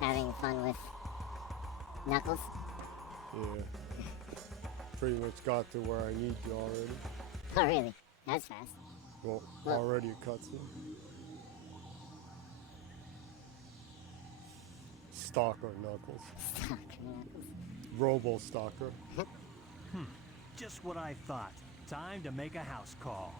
having fun with Knuckles? Yeah. Pretty much got to where I need to already. Oh, really? That's fast. Well, Look. already a cutscene. Stalker Knuckles. Stalker Knuckles. Robo-stalker. Just what I thought. Time to make a house call.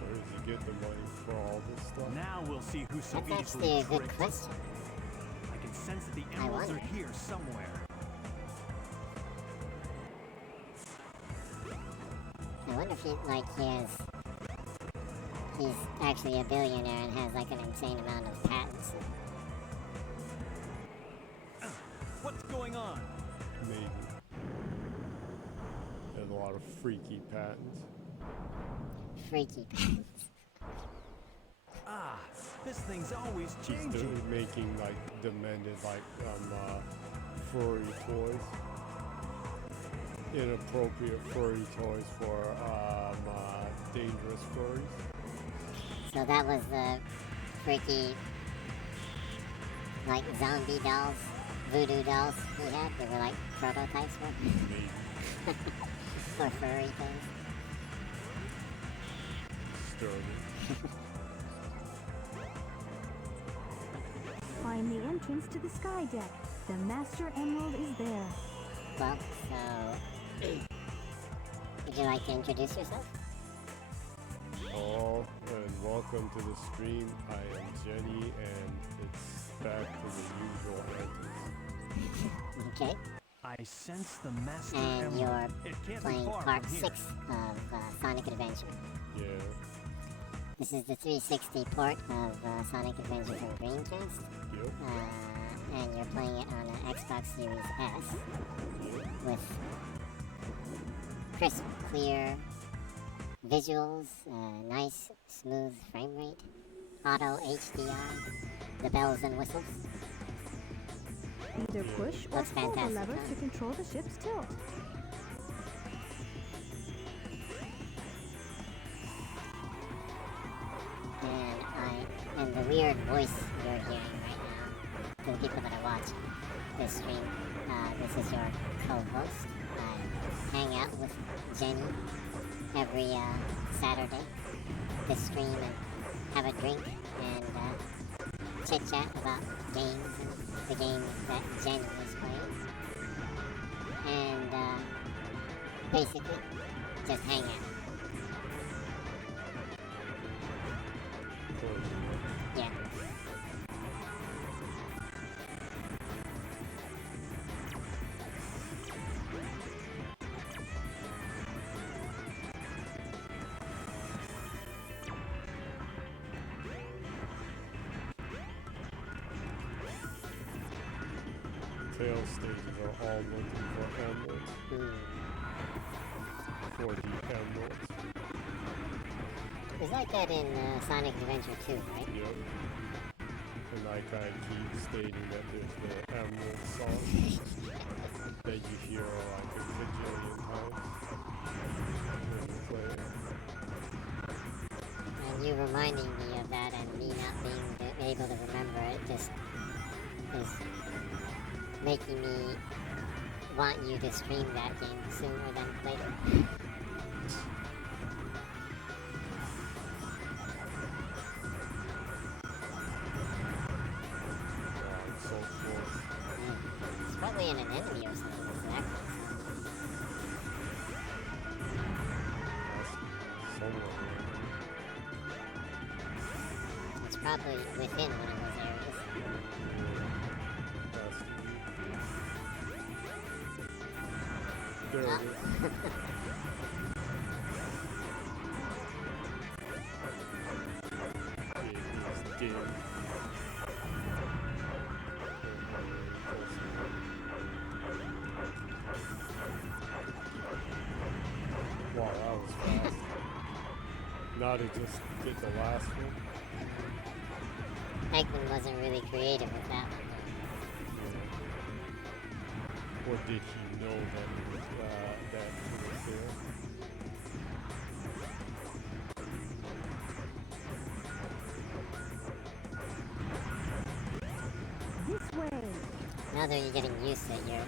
Where does he get the money for all this stuff? Now we'll see who so That's easily actually a good tricked. question. I can sense that the emeralds are wonder. here somewhere. I wonder if he's actually a billionaire and has like an insane amount of patents. What's going on? Maybe. There's a lot of freaky patents. Freaky patents. Ah, this thing's always He's changing. making like demented furry toys. Inappropriate furry toys for dangerous furries. So that was the freaky, like, zombie dolls, voodoo dolls he had. They were like prototypes for, Maybe. for furry things. Disturbing. Find the entrance to the sky deck. The Master Emerald is there. Well, so would you like to introduce yourself? Hello and welcome to the stream. I am Jenny and it's back to the usual antics. Okay. I sense the Master And Emerald. you're It can't playing be far part from here. 6 of Sonic Adventure. Yeah. This is the 360 port of Sonic Adventure from Dreamcast. Yep. And you're playing it on an Xbox Series S with crisp, clear visuals, nice, smooth frame rate, auto HDR, the bells and whistles. Either push or Looks pull the fantastic, lever huh? to control the ship's tilt. And the weird voice you're hearing right now, to the people that are watching this stream, this is your co-host. I hang out with Jenny every Saturday to stream and have a drink and chit-chat about games and the game that Jenny is playing. And basically, just hang out. Yeah. Tail stages are all looking for emeralds. For the emeralds. It's like that in Sonic Adventure 2, right? Yep. And I kind of keep stating that there's the emerald song that you hear like a bajillion times when you play it. And you reminding me of that and me not being able to remember it just is making me want you to stream that game sooner than later. So close. It's probably in an enemy or something. Exactly. That's somewhere around It's probably within one of those areas. there. There it is. It is dim. Now to just get the last one. Eggman wasn't really creative with that one. Yeah. Or did he know that it was there? This way. Now that you're getting used to it, you're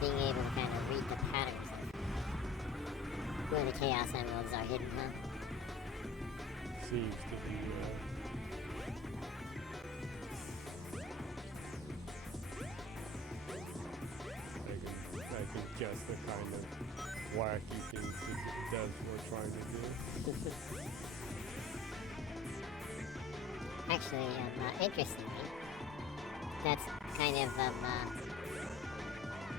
being able to kind of read the patterns of where the Chaos Emeralds are hidden, huh? Seems to be, I can guess the kind of wacky things the devs were trying to do. Actually, interestingly, that's kind of,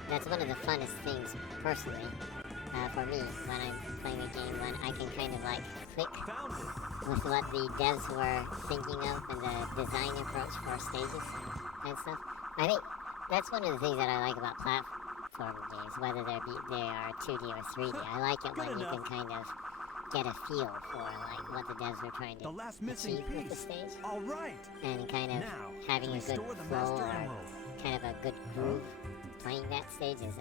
that's one of the funnest things, personally, for me, when I'm playing a game, when I can kind of, like, click with what the devs were thinking of and the design approach for stages and stuff. I think that's one of the things that I like about platform games, whether they are 2D or 3D. I like it when you can kind of get a feel for like what the devs were trying to achieve with the stage. All right. And kind of Now, having a good restore the flow Master or Emerald. kind of a good groove playing that stage is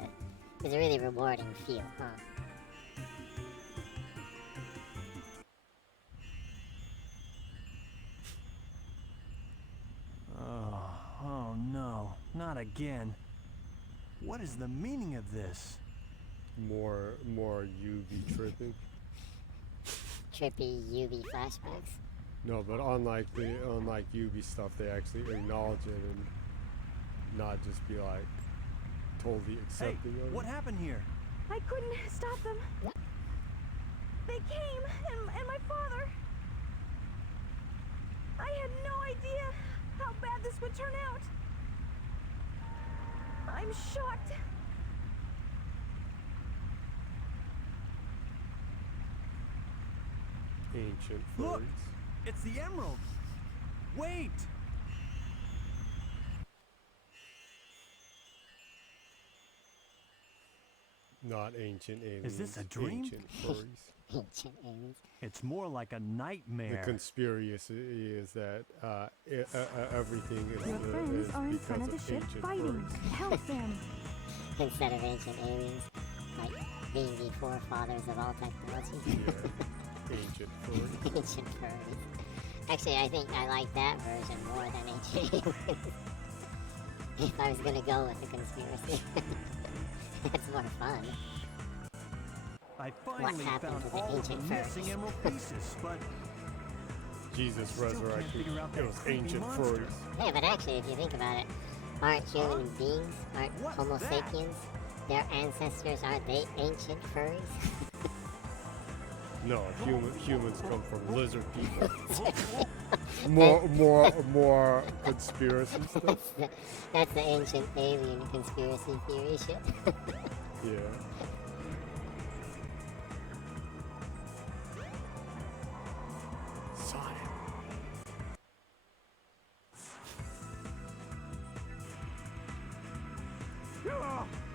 a really rewarding feel, huh? Oh no, not again. What is the meaning of this? More UV tripping. Trippy UV flashbacks. No, but unlike UV stuff, they actually acknowledge it and not just be like totally Hey, accepting of it. what happened here? I couldn't stop them. They came, and my father. I had no idea how bad this would turn out. I'm shocked. Ancient Look, furries. it's the emerald. Wait. Not ancient aliens. Is this a dream? Ancient furries. Ancient aliens. It's more like a The nightmare. conspiracy is that everything is, Your friends is are in because front of of the ship ancient fighting. furries. Help them. Instead of ancient aliens, like being the forefathers of all technology. Yeah. Ancient furries. Ancient furries. Actually, I think I like that version more than ancient aliens. If I was gonna go with the conspiracy. That's more fun. I finally happened found to the all of the ancient missing furries? emerald pieces, but Jesus Still can't resurrected. figure out It that was creepy ancient monster. furries. Yeah, but actually, if you think about it, aren't human beings, aren't What's Homo that? sapiens, their ancestors, aren't they ancient furries? No, humans come from lizard people. more conspiracy stuff. That's the ancient alien conspiracy theory shit. Yeah. Sonic.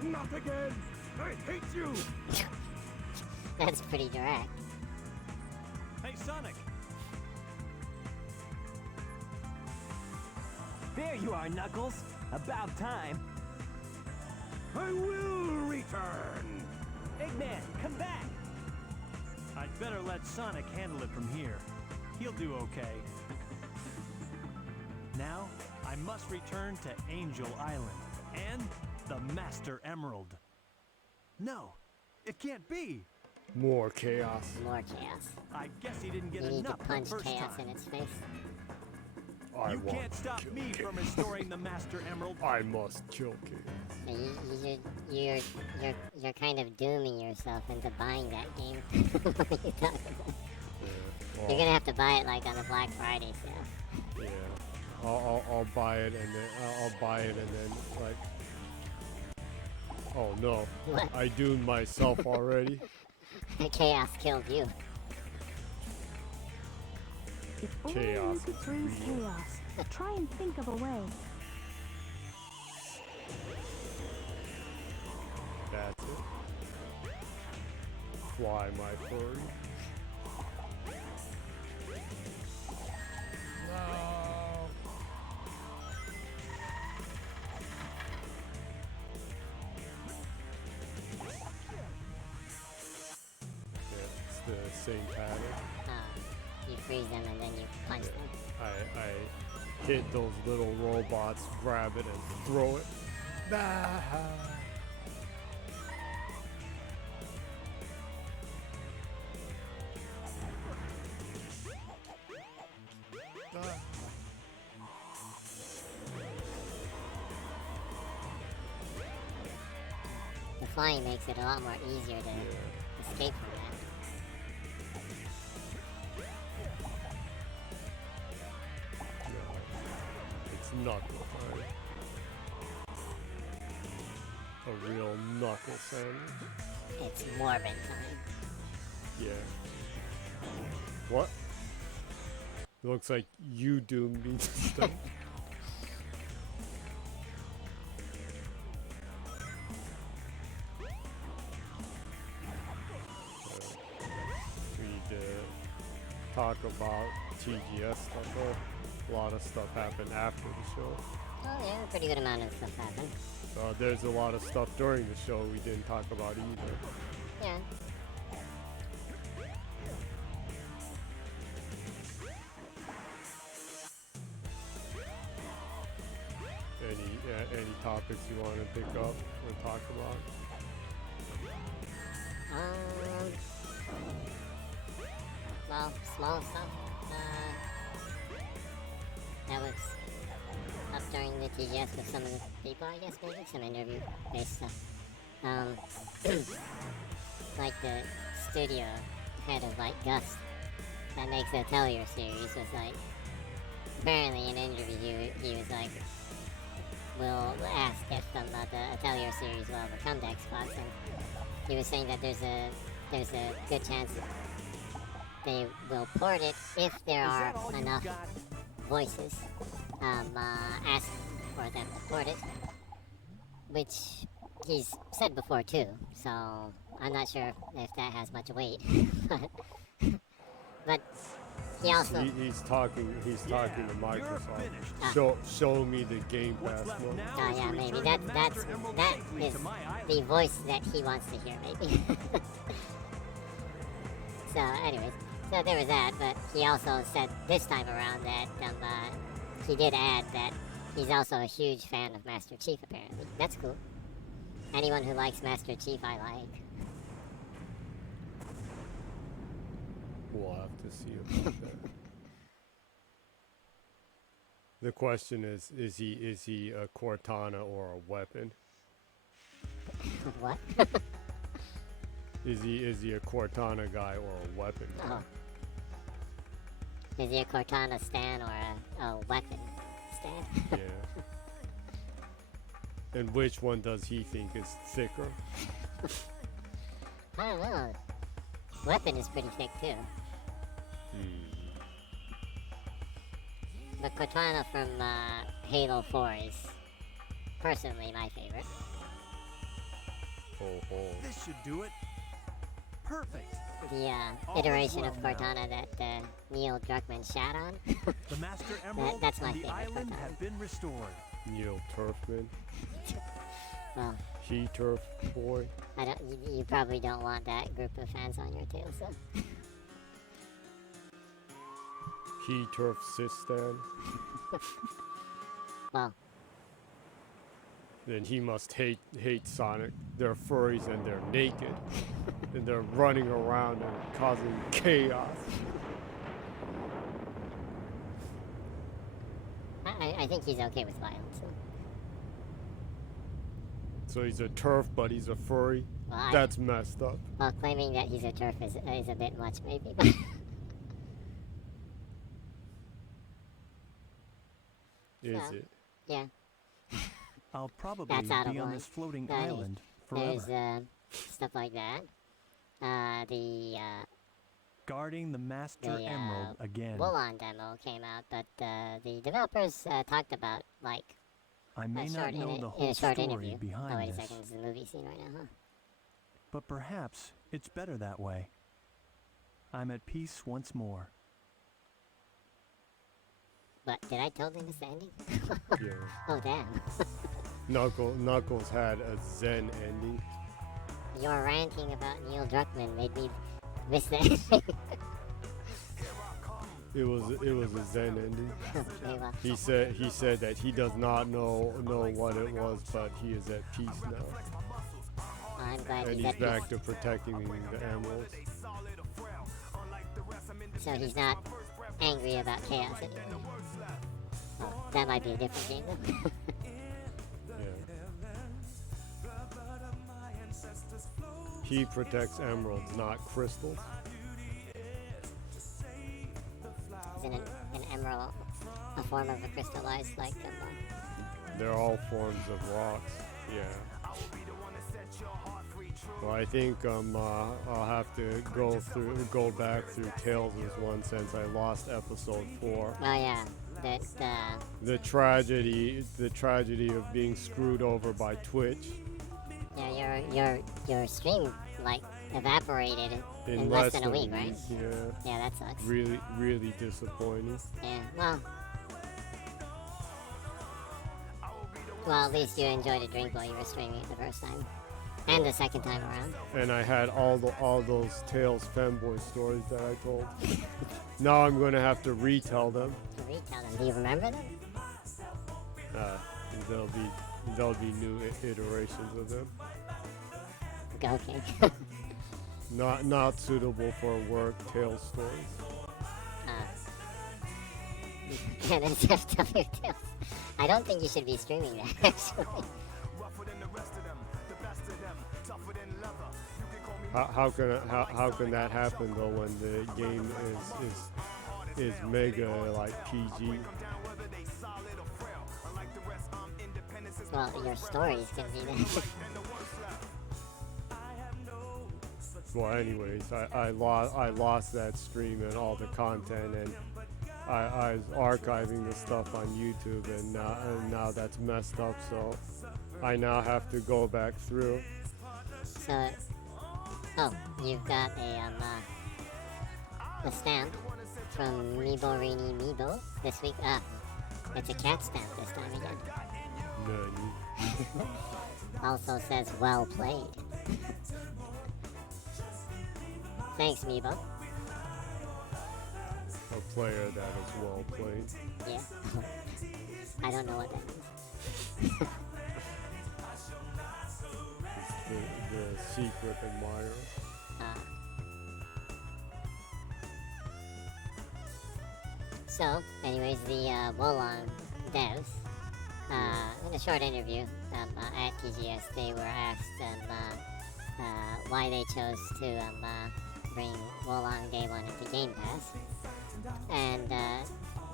not again. I hate you. That's pretty direct. Hey, Sonic. There you are, Knuckles. About time. I will return. Eggman, come back. I'd better let Sonic handle it from here. He'll do okay. Now, I must return to Angel Island and the Master Emerald. No, it can't be. More chaos. More chaos. I guess he didn't get You need to enough the punch first chaos time. in its face. I You want can't to stop kill me chaos. from restoring the Master Emerald. I must kill chaos. You're kind of dooming yourself into buying that game. What are you talking about? Yeah. You're gonna have to buy it like on the Black Friday sale. Yeah. I'll buy it and then I'll buy it and then like. Oh no! What? I doomed myself already. Chaos killed you. If only you Chaos could is freeze real. chaos. Try and think of a way. That's it. Fly, my furry. the same pattern. You freeze them and then you punch them. I hit those little robots, grab it, and throw it. Ah. The flying makes it a lot more easier to escape from that. It's knuckle time. A real knuckle sandwich. It's morbid time. Yeah. What? Looks like you doomed me to stuff. We need to talk about TGS stuff. A lot of stuff happened after the show. Oh yeah, a pretty good amount of stuff happened. There's a lot of stuff during the show we didn't talk about either. Yeah. Any topics you want to pick up or talk about? Well, small stuff. That was up during the TGS with some of the people, I guess, maybe some interview-based stuff. Like the studio head of like Gust that makes the Atelier series was like, apparently in an interview he was like, will ask if the Atelier series will overcome the Xbox, and he was saying that there's a good chance they will port it if there are enough voices asking for them to port it, which he's said before too, so I'm not sure if that has much weight. but he also he's talking to Microsoft. Show me the Game Pass mode. yeah, maybe that is the voice that he wants to hear, maybe. So anyways, so there was that, but he also said this time around that he did add that he's also a huge fan of Master Chief, apparently. That's cool. Anyone who likes Master Chief, I like. We'll have to see about that. The question is he a Cortana or a weapon? What? Is he a Cortana guy or a weapon guy? Oh. Is he a Cortana stan or a weapon stan? Yeah. And which one does he think is thicker? I don't know. Weapon is pretty thick too. The Cortana from Halo 4 is personally my favorite. Oh. This should do it. Perfect. The iteration of Cortana that Neil Druckmann shot on. The Master Emerald that's my and the favorite island Cortana. have been restored. Neil Turfman. Well, He Turf boy. I don't. You probably don't want that group of fans on your tail, so. He Turf Sistan. Well, Then he must hate Sonic. They're furries and they're naked. And they're running around and causing chaos. I think he's okay with violence. So he's a turf, but he's a furry. Well, That's messed up. well, claiming that he's a turf is a bit much, maybe. Is So, it? Yeah. I'll probably That's out of be on line. this floating That is- island forever, There's stuff like that. The guarding the Master the Emerald again. Wulon demo came out, but the developers talked about like I may a not short know in the a whole short story interview. behind Oh wait a this, second, this is a movie scene right now, huh? but perhaps it's better that way. I'm at peace once more. But did I totally miss the ending? Yeah. Oh damn! Knuckles had a Zen ending. Your ranting about Neil Druckmann made me missed that. It was a Zen ending. Okay, well, He said that he does not know what it was, but he is at peace now, I'm glad and he's he's at back peace. to protecting the emeralds. So he's not angry about chaos anymore. Oh, that might be a different game though. Yeah. He protects emeralds, not crystals. Isn't an emerald a form of a crystallized like They're all forms of rocks. Yeah. Well, I think I'll have to go back through Tales' one since I lost episode 4. Oh yeah, that The tragedy of being screwed over by Twitch yeah your stream like evaporated in less than a week, right? Yeah. Yeah, that sucks. Really disappointing. Yeah, well, at least you enjoyed a drink while you were streaming it the first time, and the second time around. And I had all those Tales femboy stories that I told. Now I'm going to have to retell them. To retell them, do you remember them? There'll be new iterations of them. Okay. Not suitable for work Tales stories. Yeah, that's FW Tales. I don't think you should be streaming that, actually. How can that happen though when the game is mega like PG? Well, your stories can be that. Well, anyways, I lost that stream and all the content, and I was archiving the stuff on YouTube, and now that's messed up. So I now have to go back through. So, oh, you've got a stamp from Miborini Mibo this week. It's a cat stamp this time again. Nani. Also says well played. Thanks, Mibo. A player that is well played. Yeah. I don't know what that means. The secret admirer. So, anyways, the Wolong devs, in a short interview at TGS, they were asked why they chose to bring Wolong Day 1 into Game Pass. And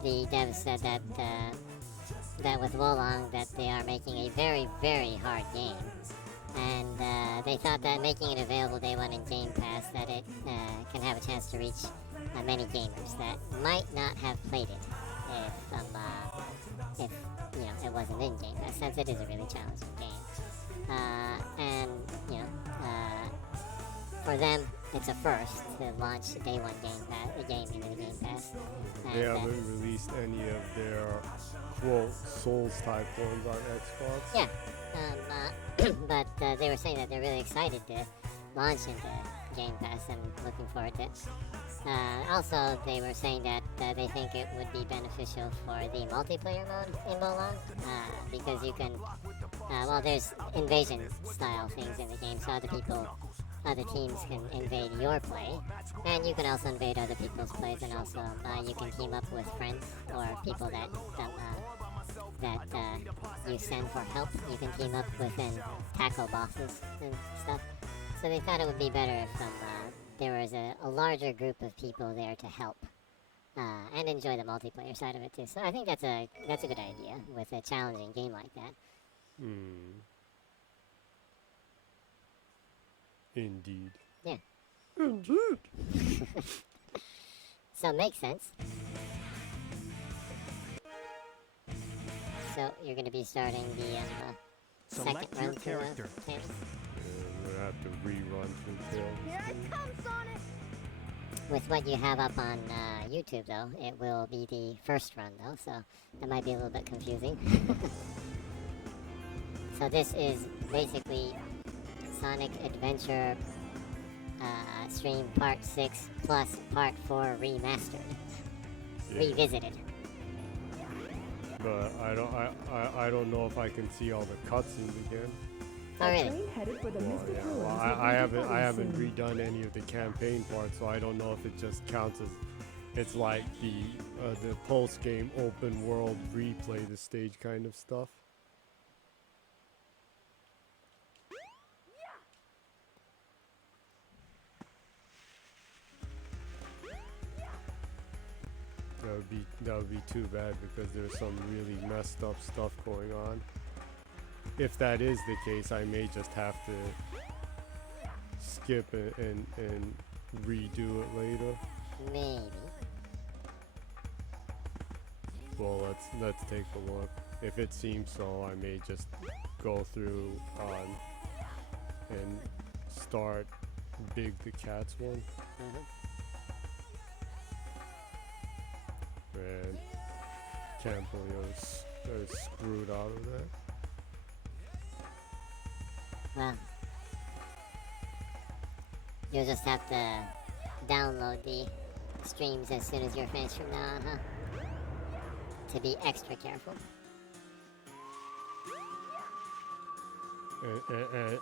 the devs said that with Wolong that they are making a very, very hard game. And they thought that making it available Day 1 in Game Pass, that it can have a chance to reach many gamers that might not have played it if you know it wasn't in Game Pass, since it is a really challenging game. And you know, for them, it's a first to launch Day 1 a game into the Game Pass. They haven't released any of their quote Souls type ones on Xbox. Yeah, but they were saying that they're really excited to launch into Game Pass and looking forward to it. Also, they were saying that they think it would be beneficial for the multiplayer mode in Wolong, because you can, well, there's invasion style things in the game, so other teams can invade your play, and you can also invade other people's plays, and also you can team up with friends or people that you send for help. You can team up with and tackle bosses and stuff. So they thought it would be better if there was a larger group of people there to help and enjoy the multiplayer side of it too. So I think that's a good idea with a challenging game like that. Indeed. Yeah. Indeed. So it makes sense. So you're going to be starting the second Select run your to character. Tales? We're gonna have to rerun through Tales. Here it comes, Sonic! With what you have up on YouTube, though, it will be the first run, though, so that might be a little bit confusing. So this is basically Sonic Adventure stream part 6 plus part 4 remastered, Yeah. revisited. But I don't know if I can see all the cutscenes again. Oh really? Train headed for the Well, Mystic yeah, Ruins well, will I be haven't departing soon. redone any of the campaign parts, so I don't know if it just counts as it's like the post game open world replay the stage kind of stuff. That would be too bad because there's some really messed up stuff going on. If that is the case, I may just have to skip it and redo it later. Maybe. Well, let's take a look. If it seems so, I may just go through and start Big the Cat's one. Man, can't believe I was screwed out of that. Well, you'll just have to download the streams as soon as you're finished from now on, huh? To be extra careful.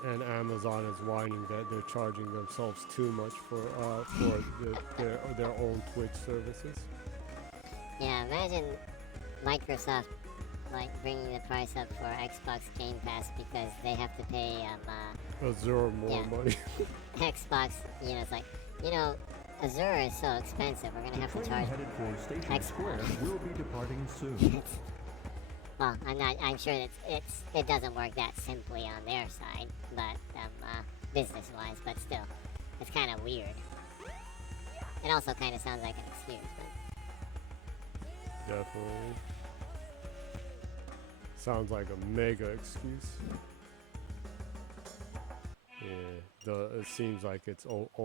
And Amazon is whining that they're charging themselves too much for their own Twitch services. Yeah, imagine Microsoft like bringing the price up for Xbox Game Pass because they have to pay Azure more Yeah. money. Xbox. You know, it's like, you know, Azure is so expensive. We're gonna have to Train charge. headed for Station Xbox. Square will be departing soon. Well, I'm sure that it doesn't work that simply on their side, but business-wise, but still, it's kind of weird. It also kind of sounds like an excuse, but Definitely. Sounds like a mega excuse. Yeah, it seems like it's open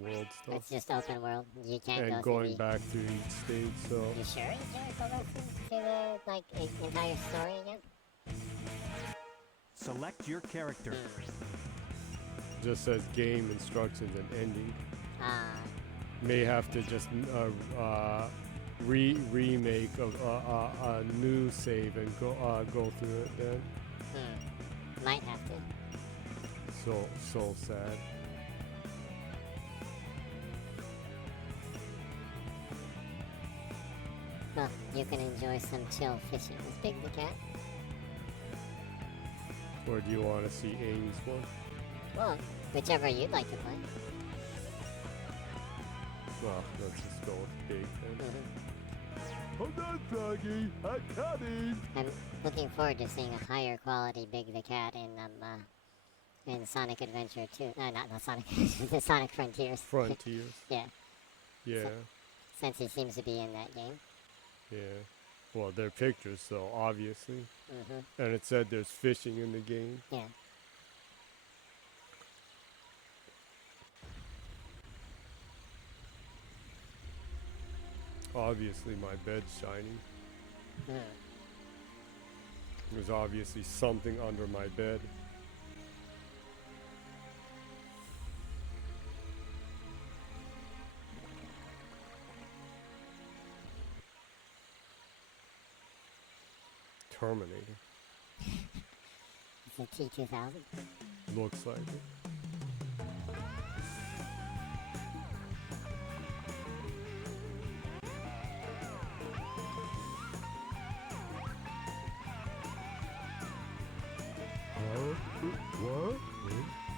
world stuff. it's just open world. You can't And go through going the. back through each stage, so You sure you can't go back to the like entire story again? Select your character. just says game instructions and ending. Ah, May have to just remake a new save and go through it then. might have to. So sad. Well, you can enjoy some chill fishing with Big the Cat. Or do you want to see Ames one? Well, whichever you'd like to play. Well, let's just go with Big then. Mhm. Hold on, Froggy, I'm coming. I'm looking forward to seeing a higher quality Big the Cat in Sonic Adventure 2. No, not Sonic. The Sonic Frontiers. Frontiers. Yeah, Yeah, since he seems to be in that game. yeah. Well, they're pictures, so obviously. Mm-hmm. And it said there's fishing in the game. Yeah. Obviously, my bed's shining. Mm. There's obviously something under my bed. Terminator. It's a T-2000. Looks like it. Huh? What?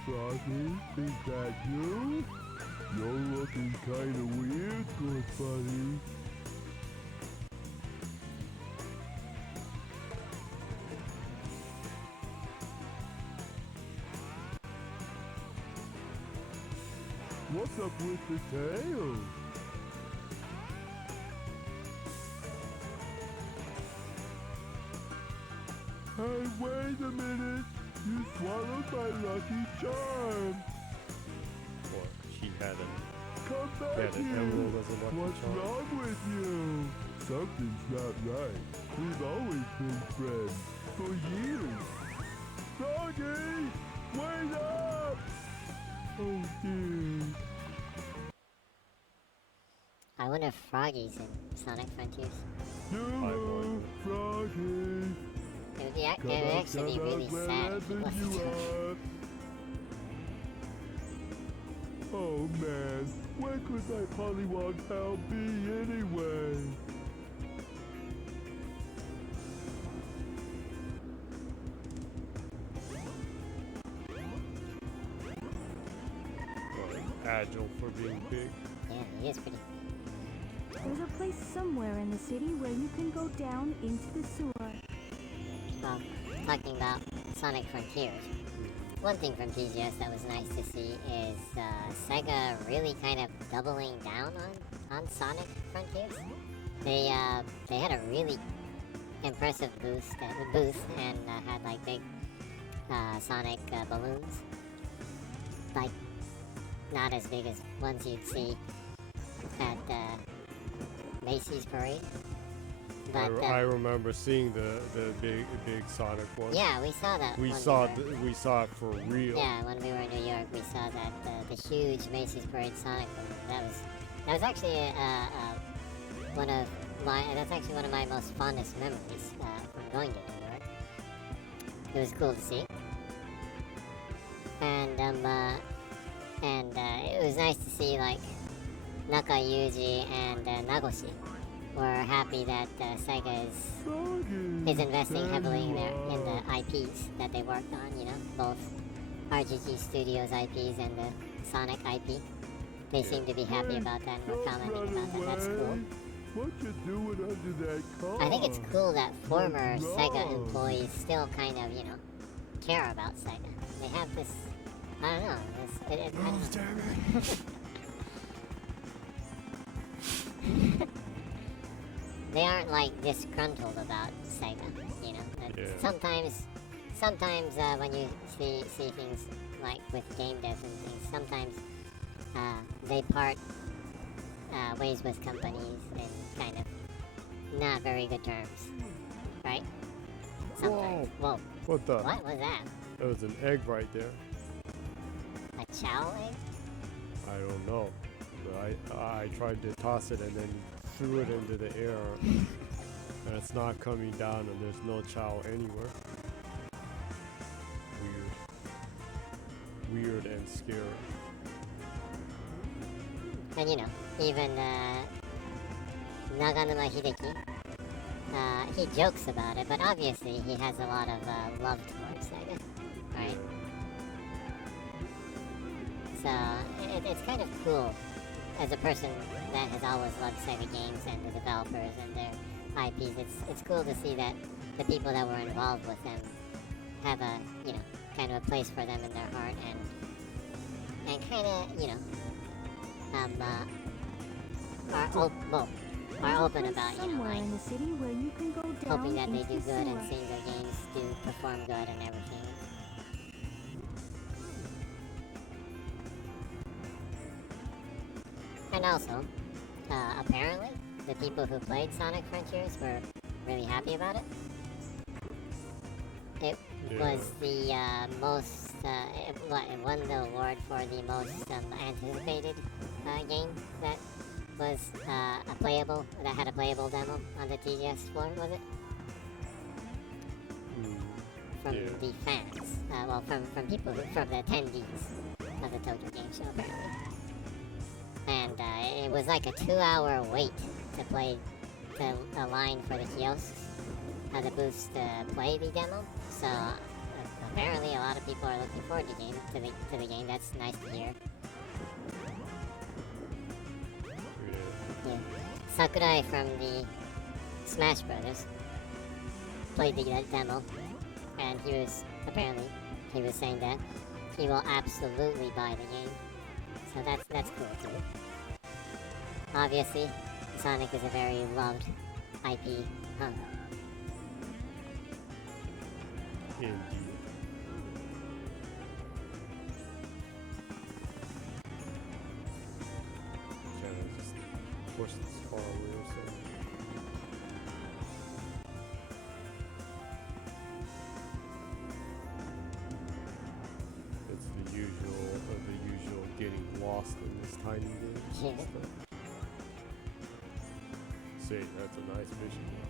Froggy, is that you? You're looking kinda weird, good buddy. What's up with the tail? Hey, wait a minute! You swallowed my lucky charm! What? She had Come had back an here! emerald as a lucky What's charm. wrong with you? Something's not right. We've always been friends. For years. Froggy! Wait up! Oh dear. I wonder if Froggy's in Sonic Frontiers. No, Froggy. It would, it would actually be really sad if he wasn't. Oh man, where could my Pollywog pal be anyway? Agile for being big. Yeah, he is pretty. There's a place somewhere in the city where you can go down into the sewer. Well, talking about Sonic Frontiers, one thing from TGS that was nice to see is Sega really kind of doubling down on Sonic Frontiers. They had a really impressive booth and had like big Sonic balloons, like not as big as ones you'd see at Macy's parade. But I remember seeing the big Sonic one. yeah, we saw that. We when saw we were, we saw it for real. Yeah, when we were in New York, we saw that the huge Macy's Parade Sonic balloon. That was actually one of my most fondest memories from going to New York. It was cool to see, and it was nice to see like Nakayuji and Nagoshi were happy that Sega is investing heavily in the IPs that they worked on, you know, both RGG Studios IPs and the Sonic IP. They seem to be happy about that and were commenting about that. That's cool. What you doing under that car? I think it's cool that former Sega employees still kind of, you know, care about Sega. They have this, I don't know, I don't know. They aren't like disgruntled about Sega, you know. Yeah. Sometimes when you see things like with game devs and things, sometimes they part ways with companies in kind of not very good terms, right? Sometimes. Whoa. What the? What was that? There was an egg right there. A chow egg? I don't know. But I tried to toss it and then threw it into the air. And it's not coming down and there's no chow anywhere. Weird and scary. And you know, even Naganuma Hideki, he jokes about it, but obviously he has a lot of love towards Sega, right? So it's kind of cool as a person that has always loved Sega games and the developers and their IPs. It's cool to see that the people that were involved with them have a, you know, kind of a place for them in their heart and kind of, you know, are open about, you know, Somewhere like in the city where you can go down hoping that they into do the good sewer. and seeing their games do perform good and everything. And also, apparently, the people who played Sonic Frontiers were really happy about it. It was the most, it won the award for the most anticipated game that was that had a playable demo on the TGS floor, was it? From the fans, from people, from the attendees of the Tokyo Game Show, apparently. And it was like a 2-hour wait to a line for the kiosks, the booths to play the demo. So apparently a lot of people are looking forward to the game. That's nice to hear. Yeah. Sakurai from the Smash Brothers played the demo, and he was saying that he will absolutely buy the game. So that's cool too. Obviously, Sonic is a very loved IP. Indeed. Trying to just push this far away or something. It's the usual lost in this tiny game. Yeah. See, that's a nice fishing rod.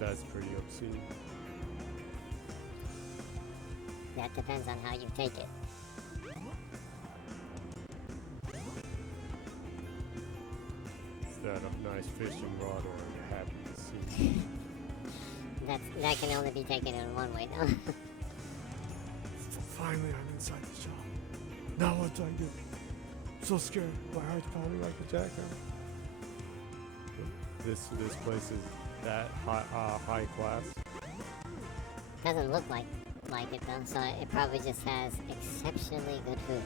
That's pretty obscene. That depends on how you take it. Is that a nice fishing rod, or are you happy to see? That can only be taken in one way, though. Finally, I'm inside the shop. Now what do I do? So scared. My heart's pounding like a jackhammer. This place is that high class. Doesn't look like it though, so it probably just has exceptionally good food.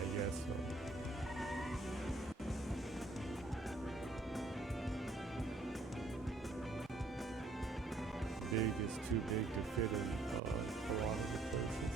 I guess so. Big is too big to fit in a lot of the places.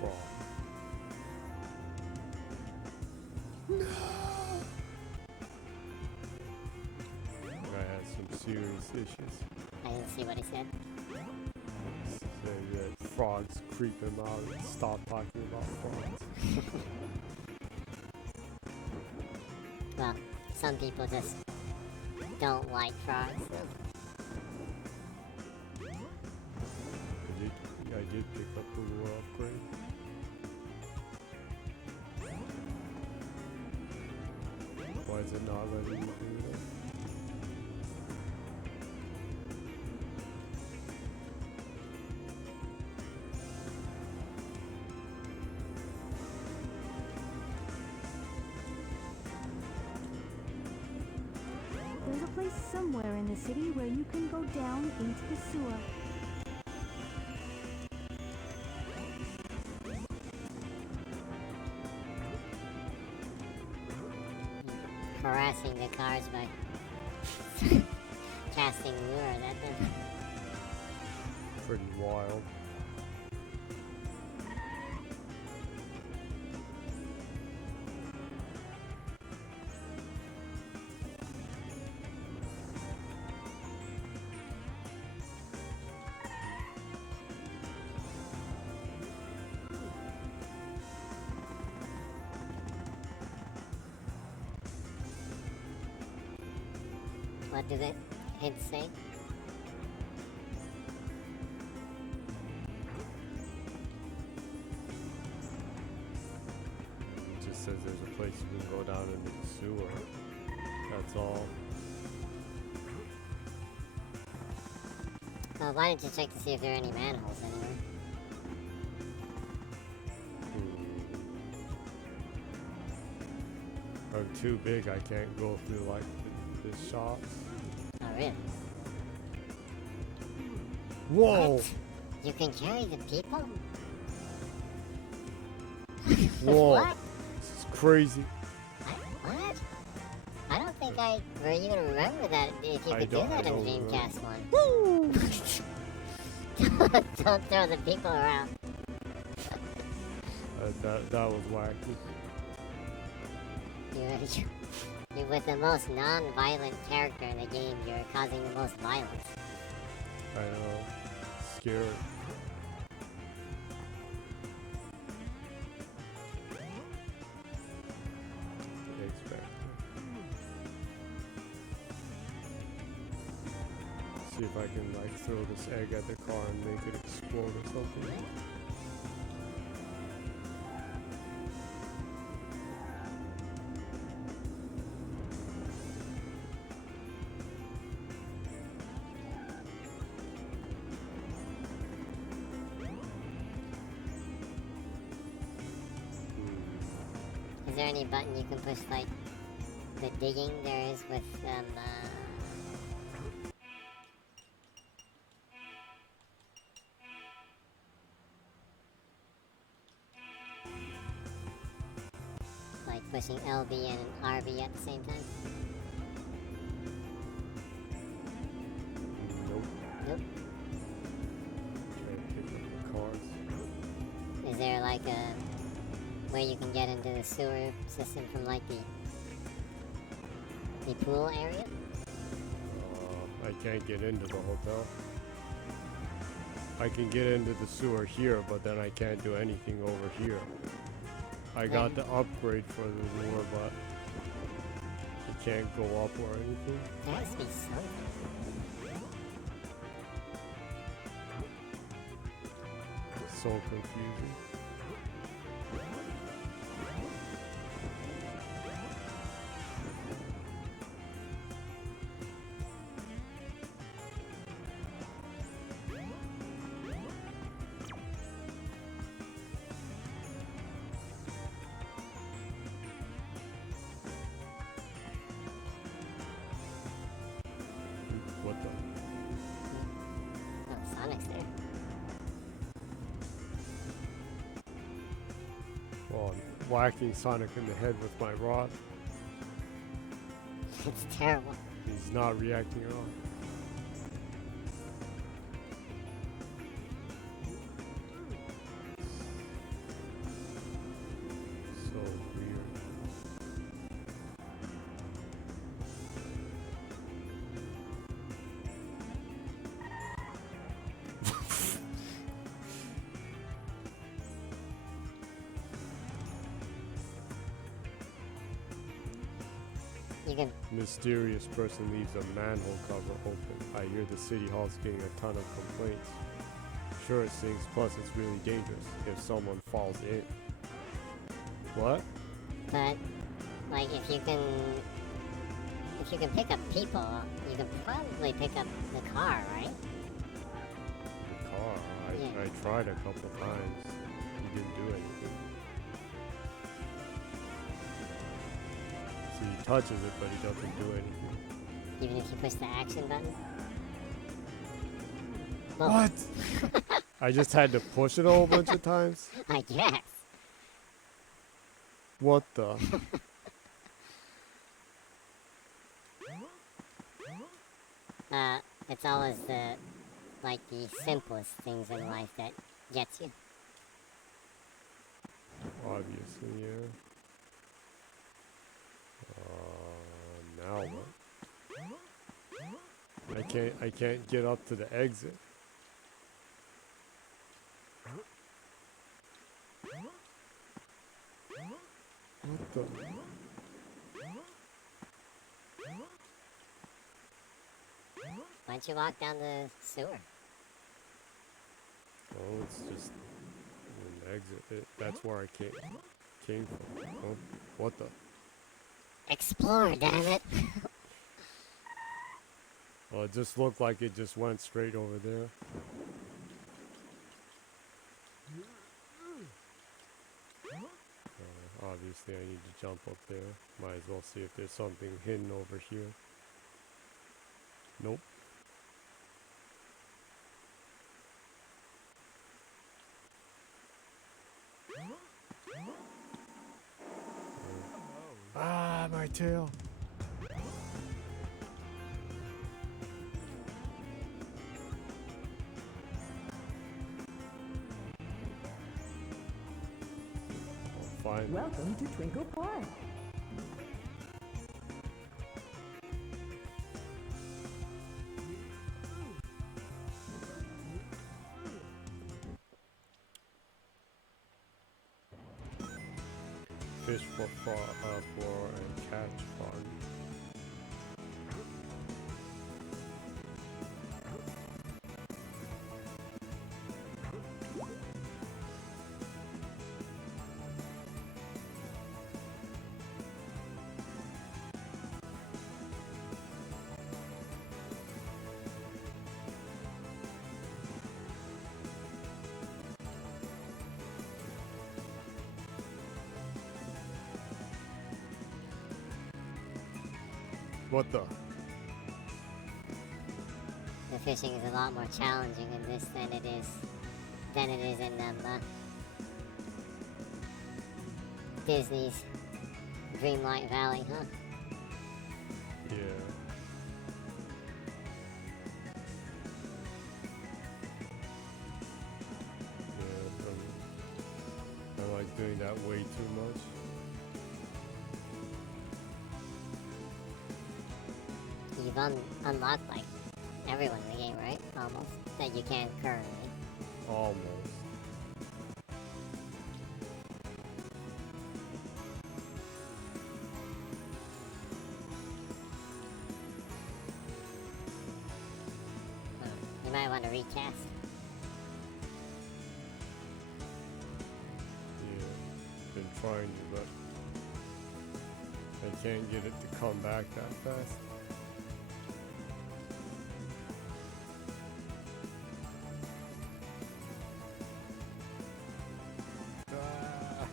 Frog. I had some serious issues. I didn't see what he said. Saying that frogs creep him out and stop talking about frogs. Well, some people just don't like frogs. So. I did pick up the little upgrade. Why is it not letting me do that? There's a place somewhere in the city where you can go down into the sewer. Harassing the cars by casting lure at them. Pretty wild. What did it say? It just says there's a place you can go down into the sewer. That's all. Why don't you check to see if there are any manholes anywhere? I'm too big, I can't go through like the shops. Oh, really? Whoa! What? You can carry the people? Whoa! What? This is crazy. What? I don't think I even remember that if you could do that in the Dreamcast one. Woo! Don't throw the people around. That was wacky. You're with the most non-violent character in the game, you're causing the most violence. I know. Scary. Expect. See if I can like throw this egg at the car and make it explode or something. Is there any button you can push like the digging there is with like pushing LB and RB at the same time? Nope. Nope. Can't pick up the cars. Is there like a where you can get into the sewer system from like the pool area? I can't get into the hotel. I can get into the sewer here, but then I can't do anything over here. I got the upgrade for the lure, but it can't go up or anything. There has to be something. It's so confusing. What the? Oh, Sonic's there. Oh, I'm whacking Sonic in the head with my rod. It's terrible. He's not reacting at all. So weird. You can. Mysterious person leaves a manhole cover open. I hear the city hall's getting a ton of complaints. Sure it stinks, plus it's really dangerous if someone falls in. What? But like if you can pick up people, you can probably pick up the car, right? The car. Yeah. I tried a couple times. He didn't do anything. So he touches it, but he doesn't do anything. Even if you push the action button. Well, What? I just had to push it a whole bunch of times? I guess. What the? It's always the simplest things in life that gets you. Obviously, yeah. Now what? I can't get up to the exit. What the? Why don't you walk down the sewer? Oh, it's just an exit. That's where I came from. Oh, what the? Explore, damn it! Well, it just looked like it just went straight over there. Obviously, I need to jump up there. Might as well see if there's something hidden over here. Nope. Ah, my tail. Fine. Welcome to Twinkle Park. Fish for and catch fun. What the? The fishing is a lot more challenging in this than it is in Disney's Dreamlight Valley, huh? Yeah. Yeah, I like doing that way too much. You've unlocked like everyone in the game, right? Almost. That you can currently. Almost. You might want to recast. Yeah. Been trying to, but I can't get it to come back that fast. Ah.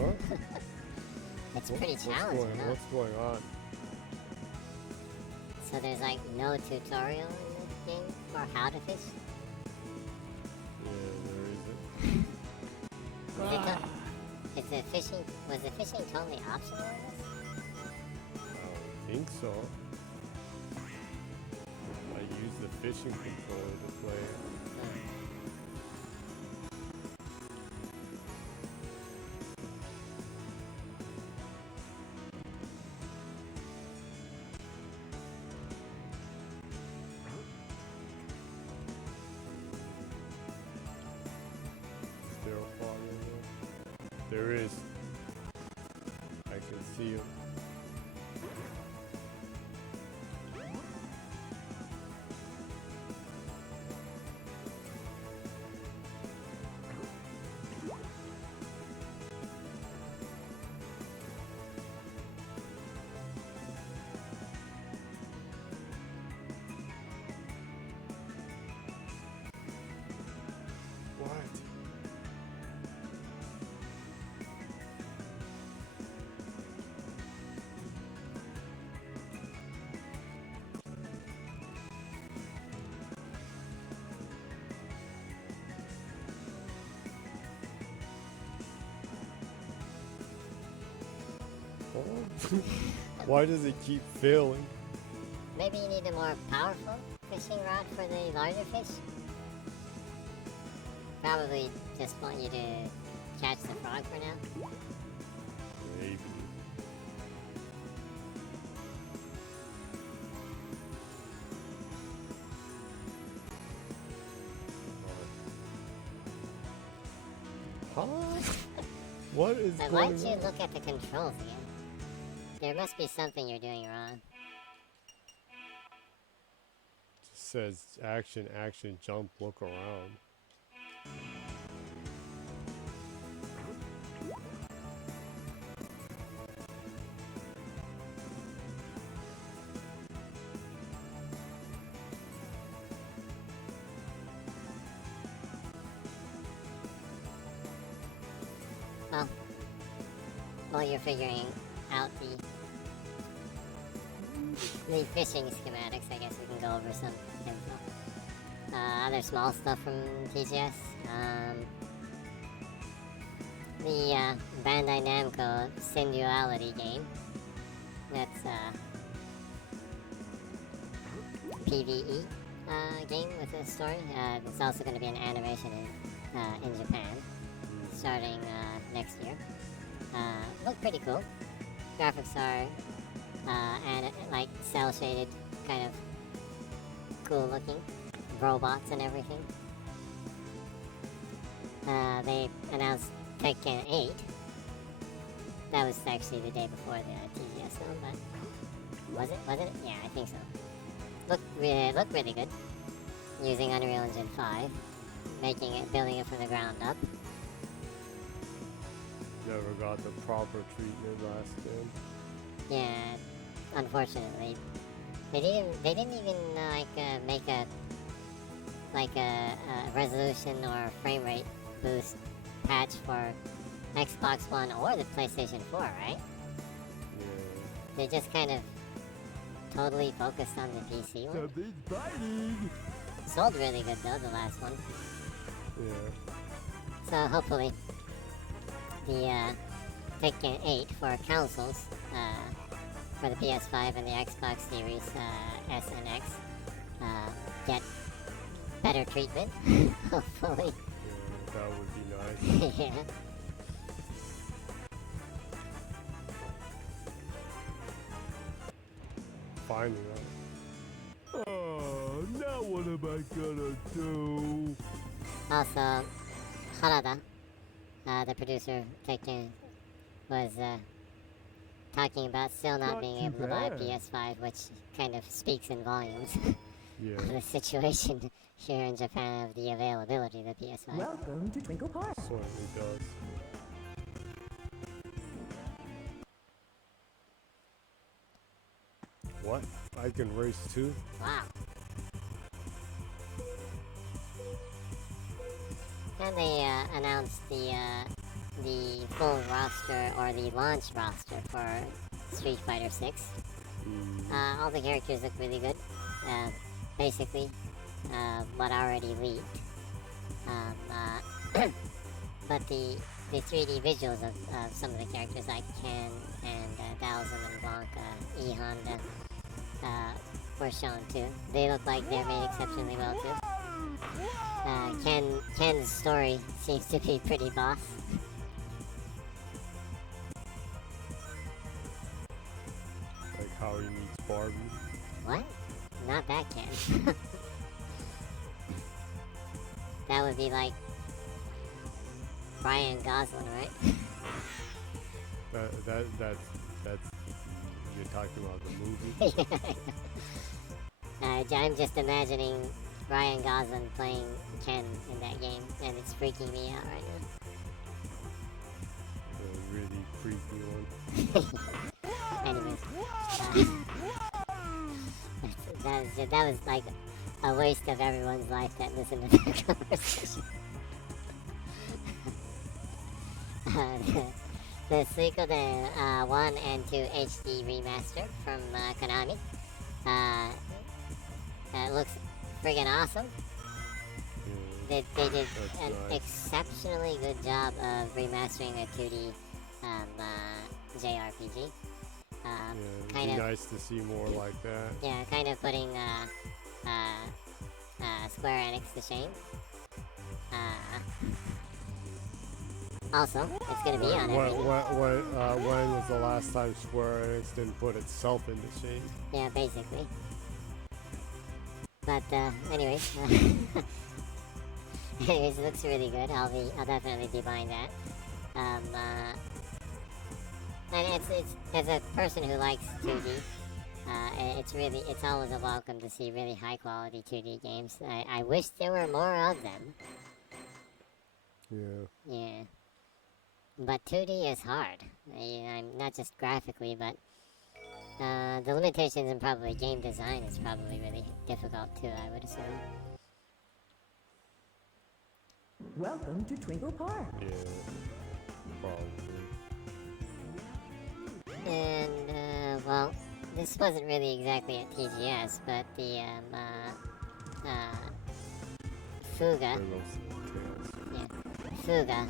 What? It's pretty challenging, huh? What's going on? So there's like no tutorial in this game for how to fish? Yeah, there isn't. Is the fishing, was the fishing totally optional in this? I think so. I use the fishing controller to play it. Still following there. There is. I can see him. What? Why does it keep failing? Maybe you need a more powerful fishing rod for the larger fish? Probably just want you to catch the frog for now. Maybe. Huh? What is But why going don't you on? look at the controls again? There must be something you're doing wrong. Just says action, action, jump, look around. Well, while you're figuring out the fishing schematics, I guess we can go over some info. Other small stuff from TGS. The Bandai Namco Singularity game. That's PvE game with a story. It's also going to be an animation in Japan, starting next year. Look pretty cool. Graphics are and like cell shaded, kind of cool looking. Robots and everything. They announced Tekken 8. That was actually the day before the TGS film, but was it? Yeah, I think so. Looked really good. Using Unreal Engine 5, building it from the ground up. never got the proper treatment last gen. Yeah, unfortunately, they didn't even make a resolution or frame rate boost patch for Xbox One or the PlayStation 4, right? Yeah. They just kind of totally focused on the PC one. Something's biting. Sold really good though, the last one. Yeah. So hopefully the Tekken 8 for consoles, for the PS5 and the Xbox Series S and X, get better treatment. Hopefully. Yeah, that would be nice. Yeah. Finally. Oh, now what am I gonna do? Also, Harada, the producer, Tekken, was talking about still not Not being too able to buy a bad. PS5, which kind of speaks in volumes Yeah. of the situation here in Japan of the availability of the PS5. Welcome to Twinkle Park. Certainly does. What? I can race too? Wow. And they announced the full roster or the launch roster for Street Fighter 6. All the characters look really good. Basically, what already leaked. But the 3D visuals of some of the characters like Ken and Dhalsim and Blanca, E Honda, were shown too. They look like they're made exceptionally well too. Ken's story seems to be pretty boss. Like how he meets Barbie. What? Not that Ken. That would be like Ryan Gosling, right? That's you're talking about the movie. I'm just imagining Ryan Gosling playing Ken in that game, and it's freaking me out right The really creepy one. now. Anyways, that was like a waste of everyone's life that listened to that conversation. The sequel to 1 and 2 HD remaster from Konami. It looks friggin' awesome. Yeah. They did That's an nice. exceptionally good job of remastering a 2D JRPG. Yeah, it'd kind be of, nice to see more like that. yeah, kind of putting Square Enix to shame. Also, it's gonna be on everything. When was the last time Square Enix didn't put itself into shame? Yeah, basically. But anyways, anyways, it looks really good. I'll definitely be buying that. And it's as a person who likes 2D, it's always a welcome to see really high quality 2D games. I wish there were more of them. Yeah. Yeah. But 2D is hard. I'm not just graphically, but the limitations in probably game design is probably really difficult too, I would assume. Welcome to Twinkle Park. Yeah. Probably. And, well, this wasn't really exactly at TGS, but the, Fuga, Little Tales. yeah, Fuga,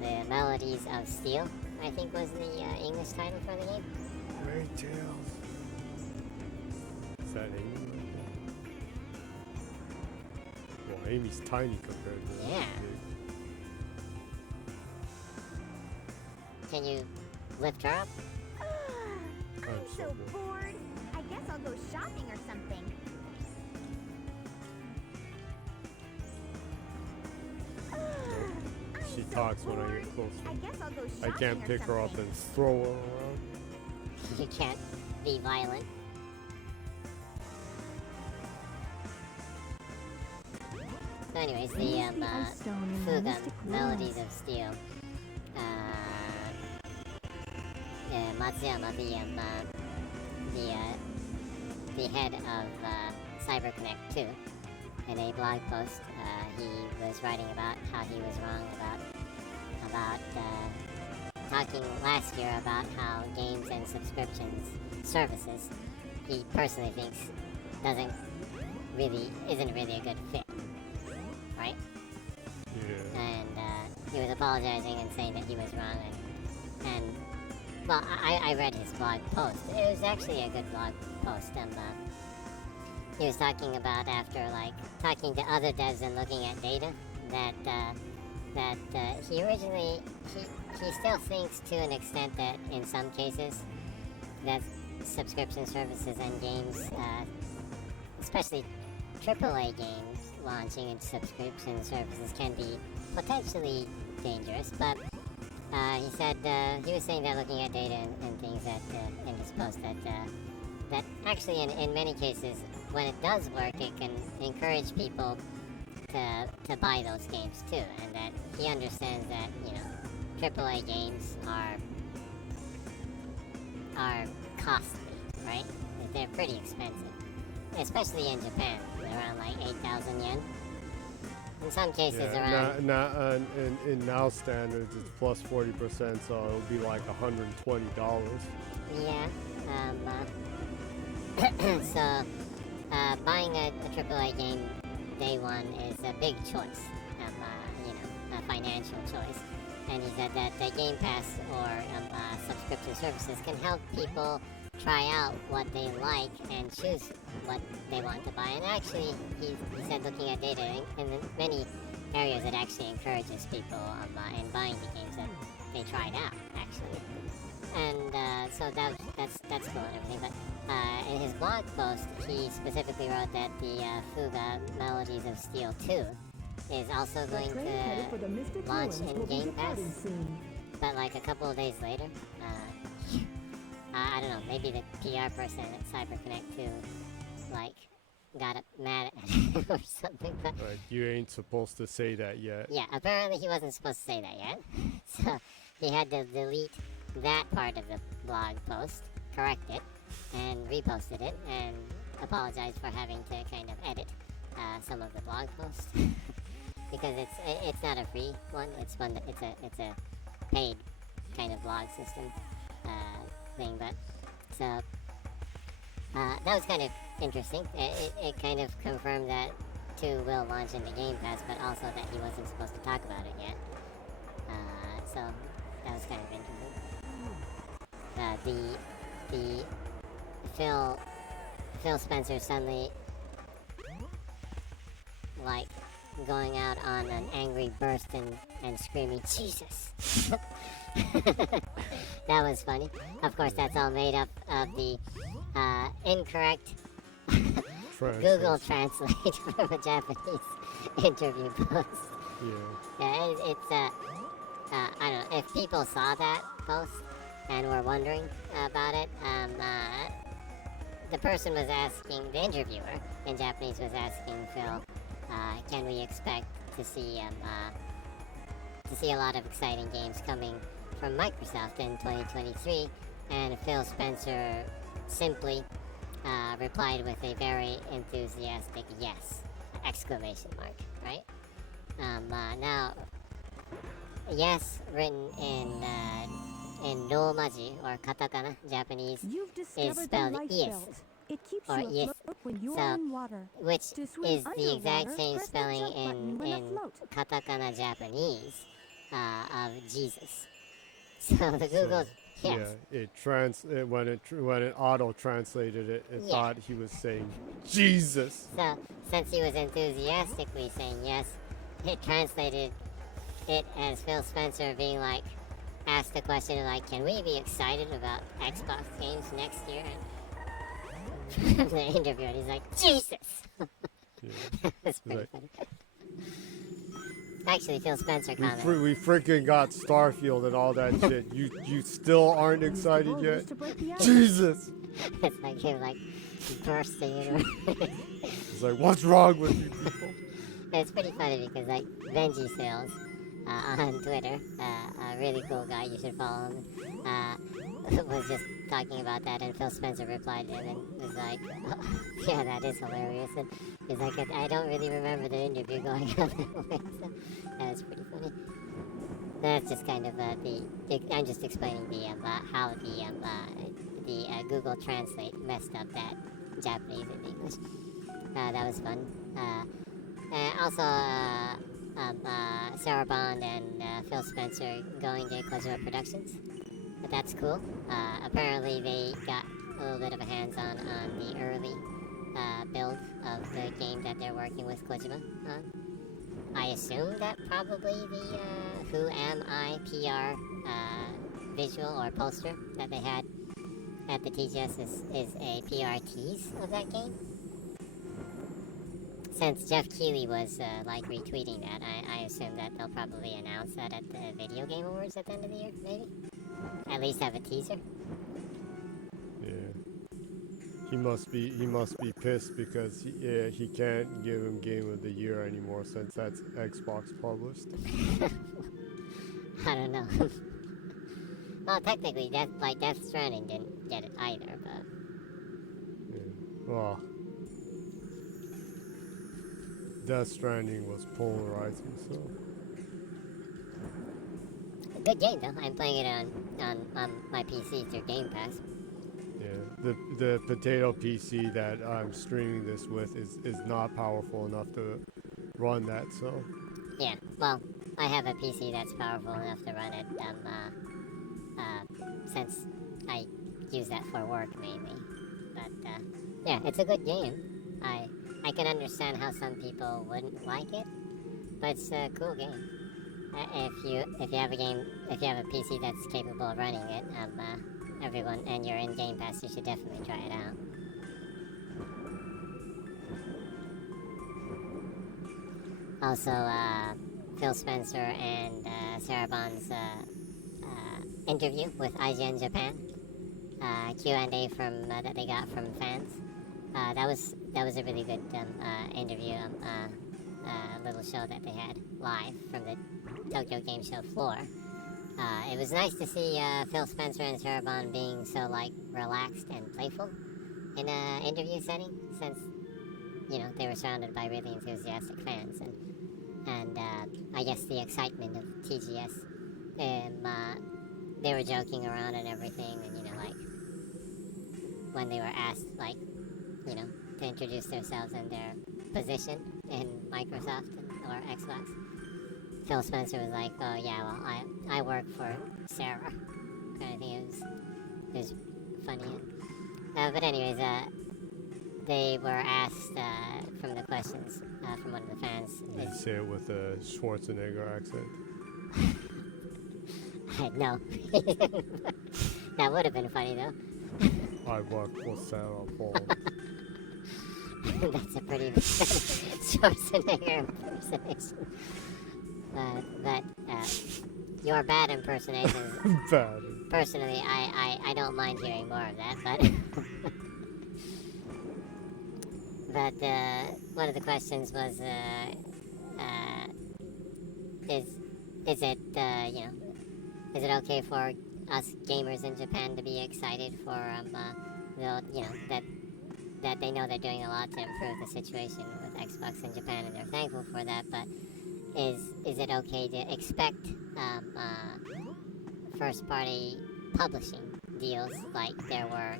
the Melodies of Steel, I think was the English title for the game. Great Tales. Is that Amy? Well, Amy's tiny compared to that. Yeah. Can you lift her up? I'm I'm so so bored. bored. I guess I'll go shopping or something. She talks when I get closer. I guess I'll go I shopping can't or pick her up something. and throw her around. You can't be violent. So anyways, the Use the ice stone in the Fuga mystic Melodies ruins. of Steel Matsuyama, the head of CyberConnect 2, in a blog post, he was writing about how he was wrong about talking last year about how games and subscriptions services he personally thinks isn't really a good fit, right? Yeah. And he was apologizing and saying that he was wrong, and well, I read his blog post. It was actually a good blog post. He was talking about, after talking to other devs and looking at data, that he originally he still thinks to an extent that in some cases that subscription services and games, especially AAA games launching into subscription services, can be potentially dangerous. But he said he was saying that looking at data and things that in his post that actually in many cases when it does work, it can encourage people to buy those games too, and that he understands that AAA games are costly, right? That they're pretty expensive, especially in Japan, around 8,000 yen. In some cases, around. In now standards, it's plus 40%, so it'll be like $120. Yeah. So buying a AAA game day one is a big choice, a financial choice. And he said that the Game Pass or subscription services can help people try out what they like and choose what they want to buy. And actually, he said, looking at data, in many areas it actually encourages people in buying the games that they tried out, actually. And so that's cool and everything. But in his blog post, he specifically wrote that the Fuga Melodies of Steel 2 is also going to launch in Game Pass. But a couple of days later, I don't know, maybe the PR person at CyberConnect 2 got mad at him or something. But Right, you ain't supposed to say that yet. yeah, apparently he wasn't supposed to say that yet. So he had to delete that part of the blog post, correct it, and reposted it, and apologize for having to kind of edit some of the blog posts. Because it's not a free one. It's a paid kind of blog system thing. But so that was kind of interesting. It kind of confirmed that 2 will launch in the Game Pass, but also that he wasn't supposed to talk about it yet. So that was kind of interesting. The Phil Spencer suddenly going out on an angry burst and screaming, "Jesus!" That was funny. Of course, that's all made up of the incorrect Google Translate from a Japanese interview post. Yeah, it's I don't know, if people saw that post and were wondering about it, the person was asking, the interviewer in Japanese was asking Phil, can we expect to see a lot of exciting games coming from Microsoft in 2023? And Phil Spencer simply replied with a very enthusiastic yes! Exclamation mark, right? Now, yes, written in Romaji or katakana, Japanese, is spelled yes. It keeps or you yes, afloat when you're so, in water. which To swim is the exact underwater, same press the spelling jump button when in afloat. katakana Japanese of Jesus. So the Google, yes. Yeah, when it auto translated it, it Yeah. thought he was saying Jesus. So since he was enthusiastically saying yes, it translated it as Phil Spencer being asked the question can we be excited about Xbox games next year? And the interviewer, he's like, Jesus! Yeah. That's pretty Right. funny. Actually, Phil Spencer commented. We freaking got Starfield and all that shit. You still aren't excited yet? To break the ice. Jesus! It's like him bursting into It's like, what's wrong with you people? It's pretty funny because Benji sales on Twitter. A really cool guy. You should follow him. Was just talking about that, and Phil Spencer replied to him and was like, oh, "Yeah, that is hilarious." And he's like, "I don't really remember the interview going on that way." So that was pretty funny. That's just kind of I'm just explaining how the Google Translate messed up that Japanese and English. That was fun. Sarah Bond and Phil Spencer going to Kojima Productions. But that's cool. Apparently they got a little bit of a hands-on on the early build of the game that they're working with Kojima on. I assume that probably the Who Am I PR visual or poster that they had at the TGS is a PR tease of that game. Since Jeff Keighley was retweeting that, I assume that they'll probably announce that at the Video Game Awards at the end of the year, maybe? At least have a teaser. Yeah. He must be pissed because he can't give him Game of the Year anymore since that's Xbox published. I don't know. Well, technically, Death Stranding didn't get it either, but... Yeah. Well, Death Stranding was polarizing, so... Good game, though. I'm playing it on my PC through Game Pass. Yeah, the potato PC that I'm streaming this with is not powerful enough to run that, so... Yeah, well, I have a PC that's powerful enough to run it, since I use that for work mainly. But, yeah, it's a good game. I can understand how some people wouldn't like it, but it's a cool game. If you have a PC that's capable of running it, everyone, and you're in Game Pass, you should definitely try it out. Also, Phil Spencer and Sarah Bond's interview with IGN Japan, Q&A from that they got from fans. That was a really good interview. Little show that they had live from the Tokyo Game Show floor. It was nice to see Phil Spencer and Sarah Bond being so relaxed and playful in an interview setting, since they were surrounded by really enthusiastic fans, and I guess the excitement of TGS. They were joking around and everything, and when they were asked to introduce themselves and their position in Microsoft or Xbox, Phil Spencer was like, "Oh yeah, well I work for Sarah," kind of thing. It was funny. But anyways, they were asked from the questions from one of the fans. Did you say it with a Schwarzenegger accent? No. That would have been funny though. I work for Sarah Bond. That's a pretty Schwarzenegger impersonation. But your bad impersonations. Bad. Personally, I don't mind hearing more of that, but but one of the questions was is it okay for us gamers in Japan to be excited for that they know they're doing a lot to improve the situation with Xbox in Japan, and they're thankful for that, but is it okay to expect first party publishing deals like there were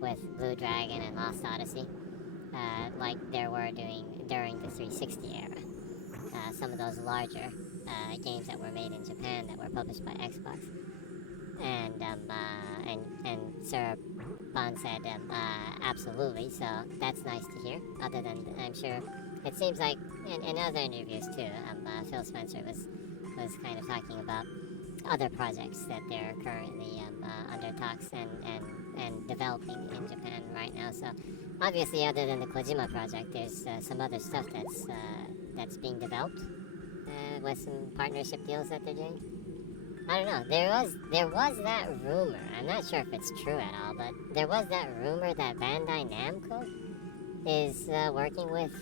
with Blue Dragon and Lost Odyssey, like there were during the 360 era, some of those larger games that were made in Japan that were published by Xbox. And Sarah Bond said absolutely, so that's nice to hear. Other than, I'm sure, it seems like in other interviews too, Phil Spencer was kind of talking about other projects that they're currently under talks and developing in Japan right now. So obviously, other than the Kojima project, there's some other stuff that's being developed with some partnership deals that they're doing. I don't know. There was that rumor. I'm not sure if it's true at all, but there was that rumor that Bandai Namco is working with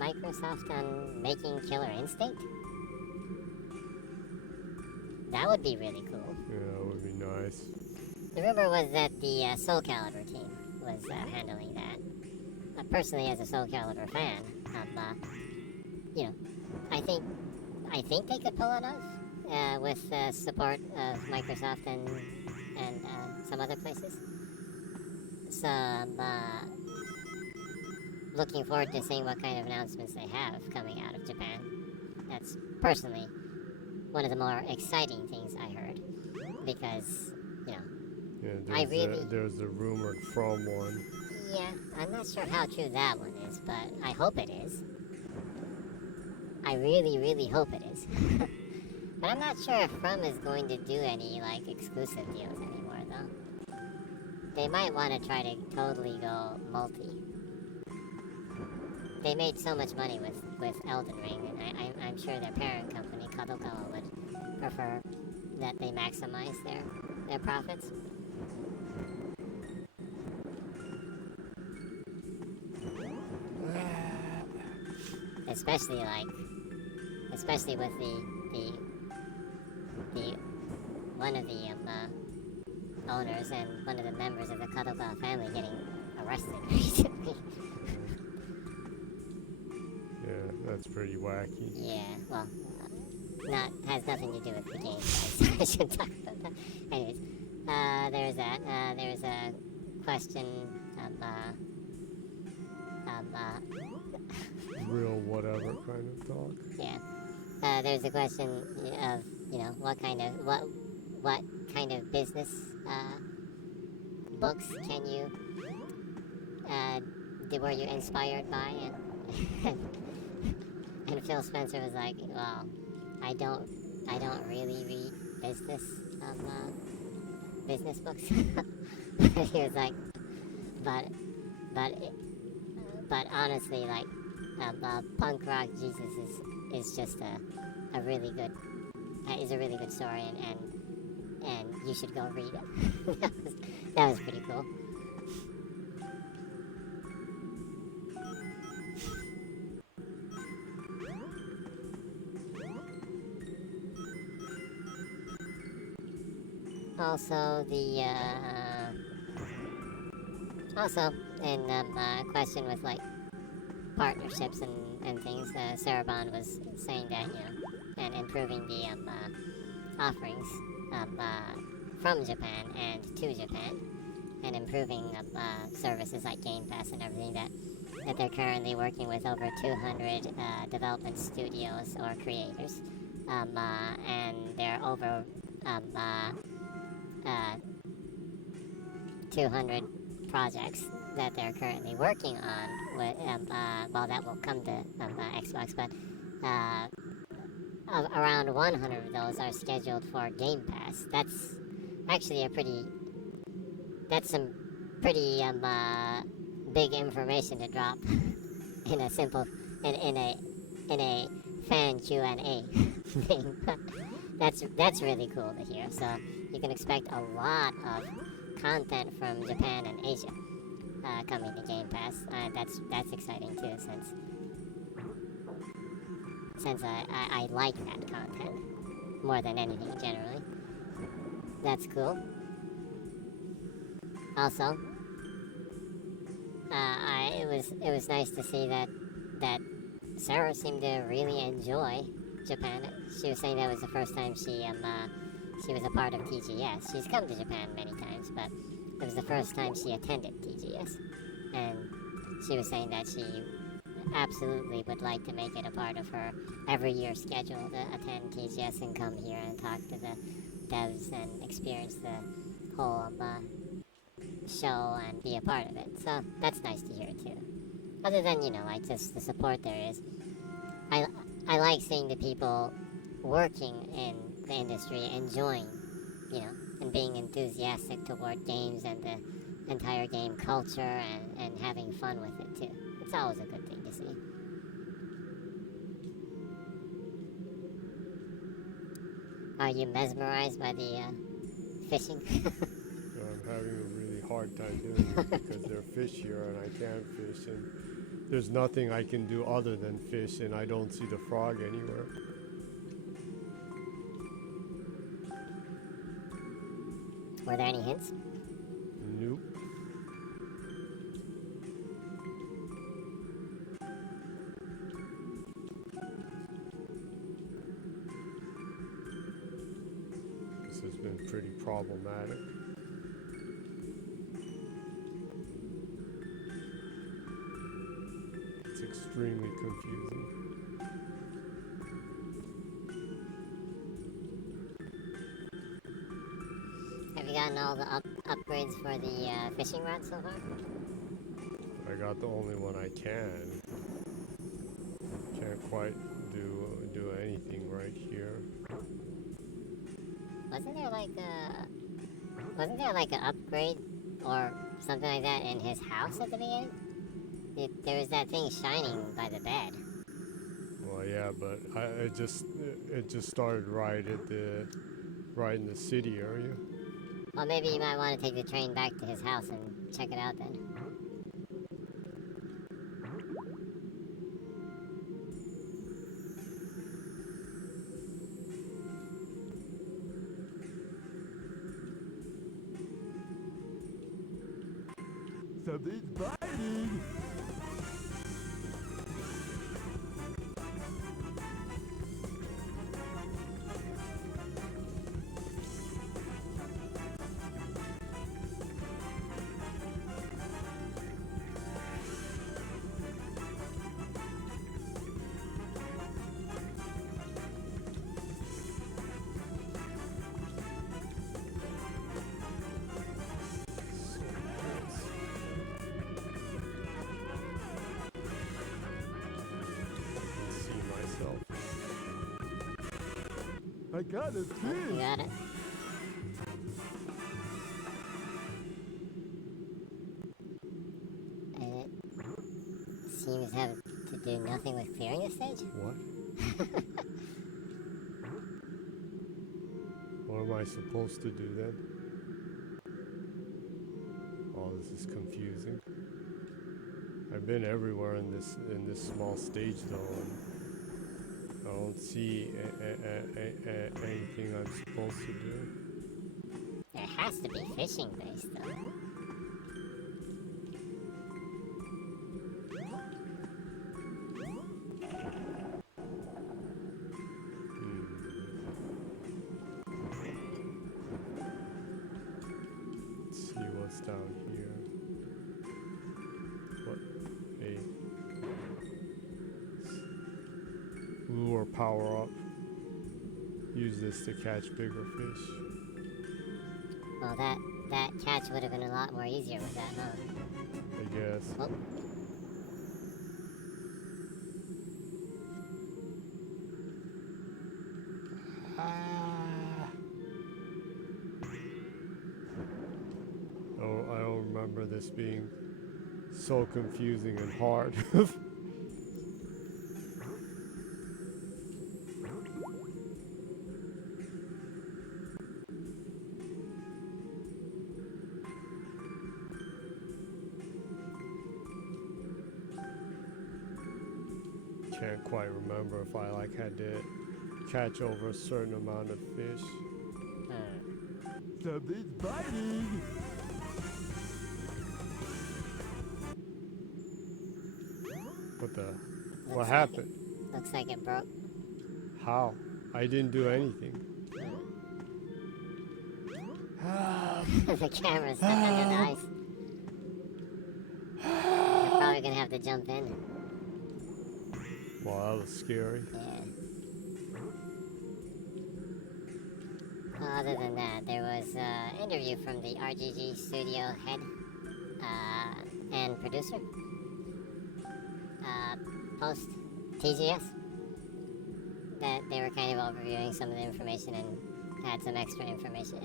Microsoft on making Killer Instinct. That would be really cool. Yeah, that would be nice. The rumor was that the Soul Calibur team was handling that. Personally, as a Soul Calibur fan, you know, I think they could pull on us with support of Microsoft and some other places. So I'm looking forward to seeing what kind of announcements they have coming out of Japan. That's personally one of the more exciting things I heard, because Yeah, there's a rumored from one. Yeah, I'm not sure how true that one is, but I hope it is. I really, really hope it is. But I'm not sure if From is going to do any, like, exclusive deals anymore, though. They might want to try to totally go multi. They made so much money with Elden Ring, and I'm sure their parent company, Kadokawa, would prefer that they maximize their profits. Especially with the one of the owners and one of the members of the Kadokawa family getting arrested recently. Yeah, that's pretty wacky. Yeah, well, has nothing to do with the game, so I shouldn't talk about that. Anyways, there's that. There's a question Real whatever kind of talk. yeah. There's a question of what kind of business books can you were you inspired by, and Phil Spencer was like, well, I don't really read business books. He was like, but honestly, like, Punk Rock Jesus is just a really good story, and you should go read it. that was pretty cool. Also in question with like partnerships and things, Sarabon was saying that and improving the offerings from Japan and to Japan, and improving services like Game Pass and everything, that they're currently working with over 200 development studios or creators, and they're over 200 projects that they're currently working on with, well, that will come to Xbox, but around 100 of those are scheduled for Game Pass. That's actually that's some pretty big information to drop in a simple in a fan Q&A thing. That's really cool to hear. So you can expect a lot of content from Japan and Asia coming to Game Pass. That's exciting too, since I like that content more than anything generally. That's cool. Also, it was nice to see that Sarah seemed to really enjoy Japan. She was saying that was the first time she was a part of TGS. She's come to Japan many times, but it was the first time she attended TGS, and she was saying that she absolutely would like to make it a part of her every year schedule to attend TGS and come here and talk to the devs and experience the whole show and be a part of it. So that's nice to hear too. Other than like just the support there is, I like seeing the people working in the industry enjoying, and being enthusiastic toward games and the entire game culture, and having fun with it too. It's always a good thing to see. Are you mesmerized by the fishing? I'm having a really hard time doing it because there are fish here and I can't fish, and there's nothing I can do other than fish, and I don't see the frog anywhere. Were there any hints? Nope. This has been pretty problematic. It's extremely confusing. Have you gotten all the upgrades for the fishing rod so far? I got the only one I can. Can't quite do anything right here. Wasn't there like an upgrade or something like that in his house at the beginning? There was that thing shining by the bed. Well, yeah, but it just started right in the city area. Well, maybe you might want to take the train back to his house and check it out then. Something's biting. See myself. I got a You fish. got it. And it seems to have to do nothing with clearing the stage. What? What am I supposed to do then? Oh, this is confusing. I've been everywhere in this small stage though, and I don't see anything I'm supposed to do. There has to be fishing based though. Let's see what's down here. What? Hey. Lure power up. Use this to catch bigger fish. Well, that catch would have been a lot more easier with that, huh? I guess. Well, Oh, I don't remember this being so confusing and hard. Can't quite remember if I had to catch over a certain amount of fish. Something's biting. What happened? looks like it broke. How? I didn't do anything. The camera's stuck under the ice. You're probably gonna have to jump in. Wow, that was scary. Yeah. Well, other than that, there was an interview from the RGG studio head and producer. Post TGS. That they were kind of overviewing some of the information and had some extra information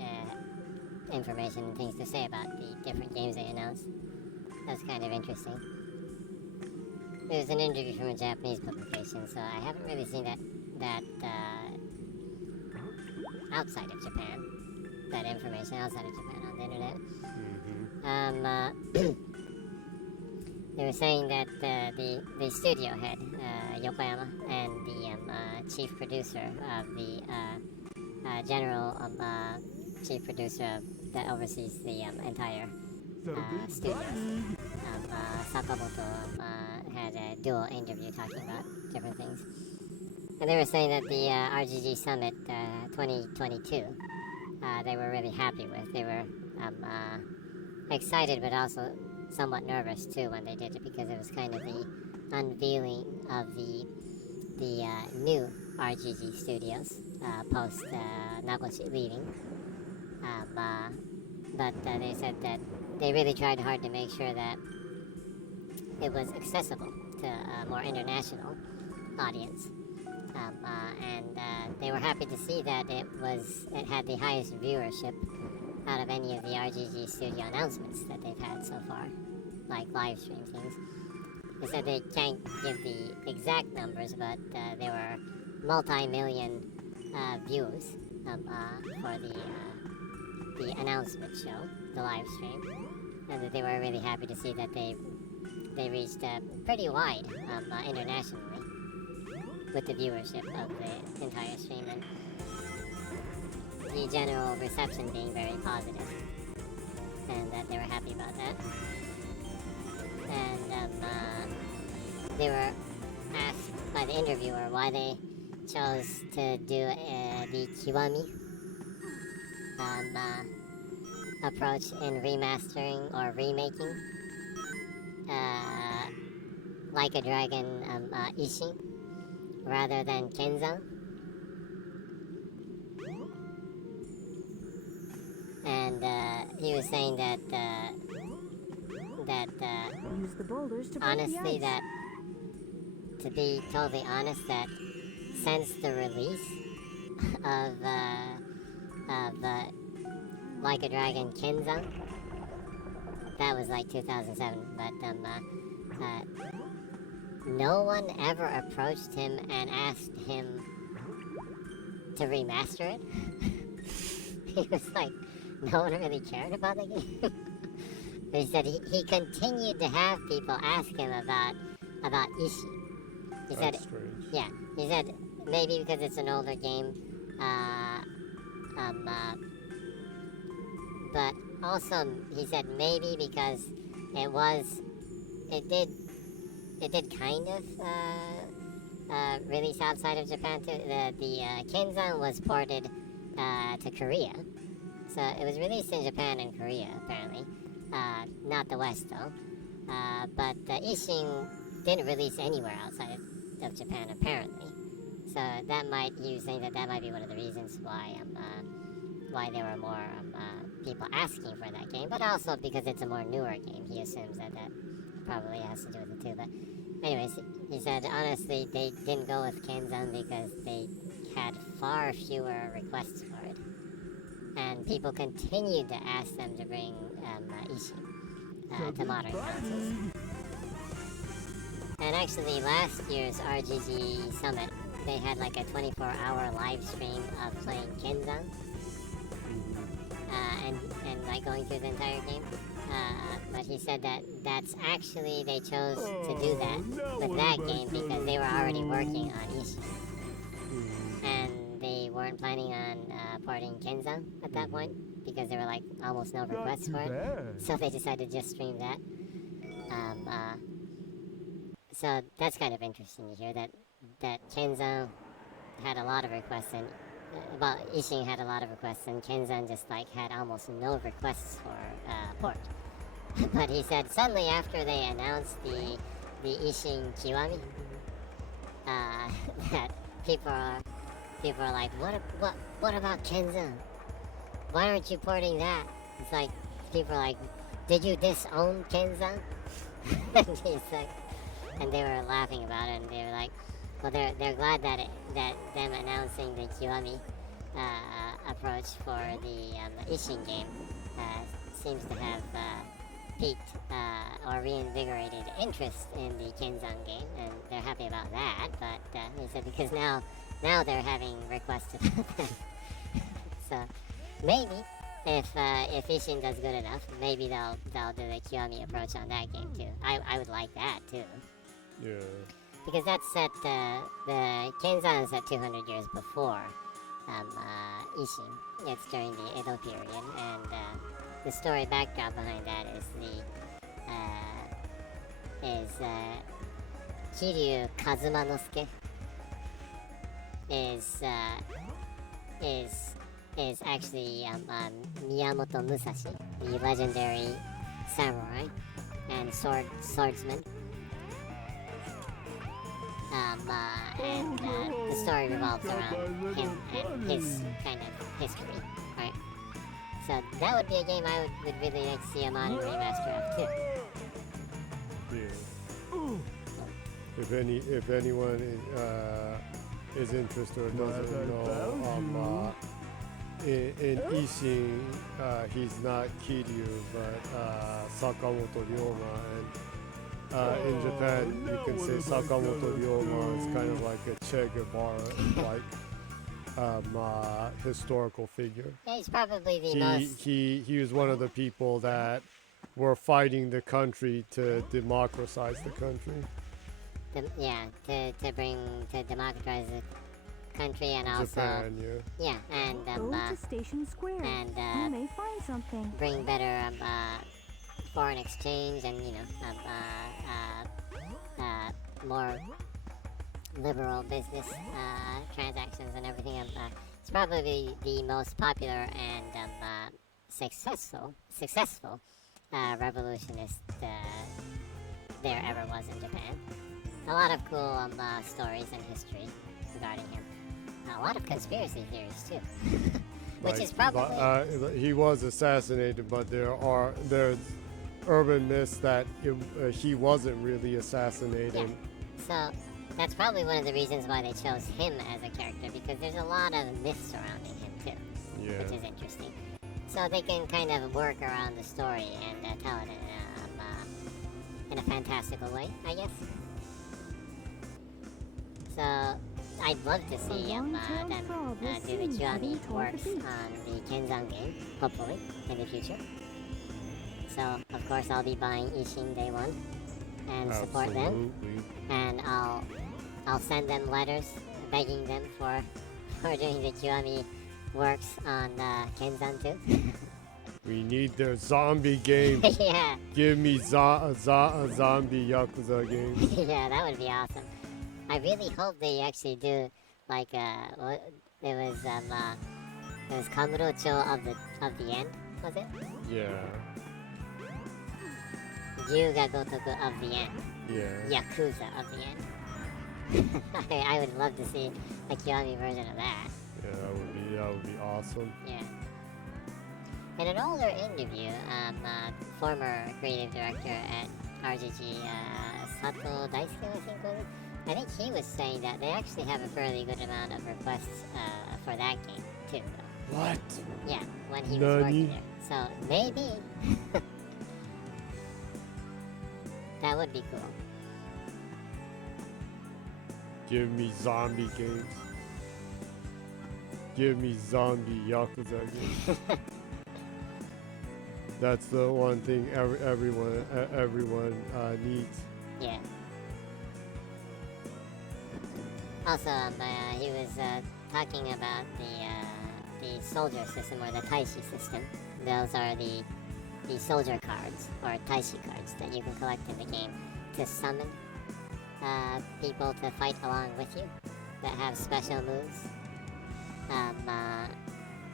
and things to say about the different games they announced. That's kind of interesting. It was an interview from a Japanese publication, so I haven't really seen that outside of Japan. That information outside of Japan on the internet. They were saying that the studio head, Yokoyama, and the chief producer of the chief producer of that oversees the entire studios. Sakamoto had a dual interview talking about different things. And they were saying that the RGG Summit 2022, they were really happy with. They were excited, but also somewhat nervous too when they did it, because it was kind of the unveiling of the new RGG studios post Nagoshi leaving. But they said that they really tried hard to make sure that it was accessible to a more international audience. And they were happy to see that it had the highest viewership out of any of the RGG studio announcements that they've had so far, like live stream things. They said they can't give the exact numbers, but there were multi-million views for the announcement show, the live stream, and that they were really happy to see that they reached pretty wide internationally with the viewership of the entire stream, and the general reception being very positive, and that they were happy about that. And they were asked by the interviewer why they chose to do the Kiwami approach in remastering or remaking Like a Dragon Ishin rather than Kenzan. And he was saying that Use the boulders to break the honestly, ice. that to be totally honest, that since the release of Like a Dragon Kenzan, that was like 2007, but no one ever approached him and asked him to remaster it. He was like, no one really cared about the game. He said he continued to have people ask him about Ishi. He said, That's strange. yeah, he said maybe because it's an older game, but also he said maybe because it did kind of release outside of Japan too. The Kenzan was ported to Korea, so it was released in Japan and Korea apparently, not the West though. But Ishin didn't release anywhere outside of Japan apparently. So he was saying that might be one of the reasons why there were more people asking for that game, but also because it's a more newer game. He assumes that probably has to do with it too. But anyways, he said honestly they didn't go with Kenzan because they had far fewer requests for it, and people continued to ask them to bring Ishin to modern consoles. And actually, last year's RGG Summit, they had like a 24-hour live stream of playing Kenzan, and like going through the entire game. But he said that's actually, they chose to do that with that game because they were already working on Ishi, and they weren't planning on porting Kenzan at that point because there were like almost no requests for it. So they decided to just stream that. So that's kind of interesting to hear that Kenzan had a lot of requests, and Ishin had a lot of requests, and Kenzan just like had almost no requests for port. But he said suddenly after they announced the Ishin Kiwami, that people are like, what about Kenzan? Why aren't you porting that? It's like people are like, did you disown Kenzan? And he's like, and they were laughing about it, and they were like, well, they're glad that them announcing the Kiwami approach for the Ishin game seems to have piqued or reinvigorated interest in the Kenzan game, and they're happy about that. But he said because now they're having requests about them. So maybe if Ishin does good enough, maybe they'll do the Kiwami approach on that game too. I would like that too. Yeah. Because that's set, the Kenzan is set 200 years before Ishin. It's during the Edo period, and the story backdrop behind that is Kiryu Kazumanosuke is actually Miyamoto Musashi, the legendary samurai and swordsman. The story revolves around him and his kind of history, right? So that would be a game I would really like to see a modern remaster of too. Yeah. If anyone is interested or doesn't know, in Ishin, he's not Kiryu, but Sakamoto Ryoma, and in Japan, you can say Sakamoto Ryoma is kind of like a Che Guevara, like historical figure. Yeah, he's probably the most. He was one of the people that were fighting the country to democratize the country. To democratize the country and also Japan, and Go to Station Square. and You may find something. bring better foreign exchange and more liberal business transactions and everything. It's probably the most popular and successful revolutionist there ever was in Japan. A lot of cool stories and history regarding him. A lot of conspiracy theories too, which is probably he was assassinated, but there's urban myths that he wasn't really assassinated. Yeah. So that's probably one of the reasons why they chose him as a character, because there's a lot of myths surrounding him too, Yeah. which is interesting. So they can kind of work around the story and tell it in a fantastical way, I guess. So I'd love to see them do the Kiwami works on the Kenzan game, hopefully, in the future. So, of course, I'll be buying Ishin Day 1 and support them. Absolutely. And I'll send them letters begging them for doing the Kiwami works on Kenzan 2. We need their zombie game. Yeah, Give me a zombie Yakuza game. yeah, that would be awesome. I really hope they actually do like it was Kamurocho of the end, was it? Yeah. Ryuga Gotoku of the end. Yeah. Yakuza of the end. I would love to see a Kiwami version of that. Yeah, that would be awesome. Yeah. In an older interview, former creative director at RGG, Sato Daisuke, I think he was saying that they actually have a fairly good amount of requests for that game too. Though. What? Yeah, when he was working there. So maybe that would be cool. Give me zombie games. Give me zombie Yakuza games. That's the one thing everyone needs. Yeah. Also, he was talking about the soldier system, or the Taishi system. Those are the soldier cards, or Taishi cards, that you can collect in the game to summon people to fight along with you that have special moves.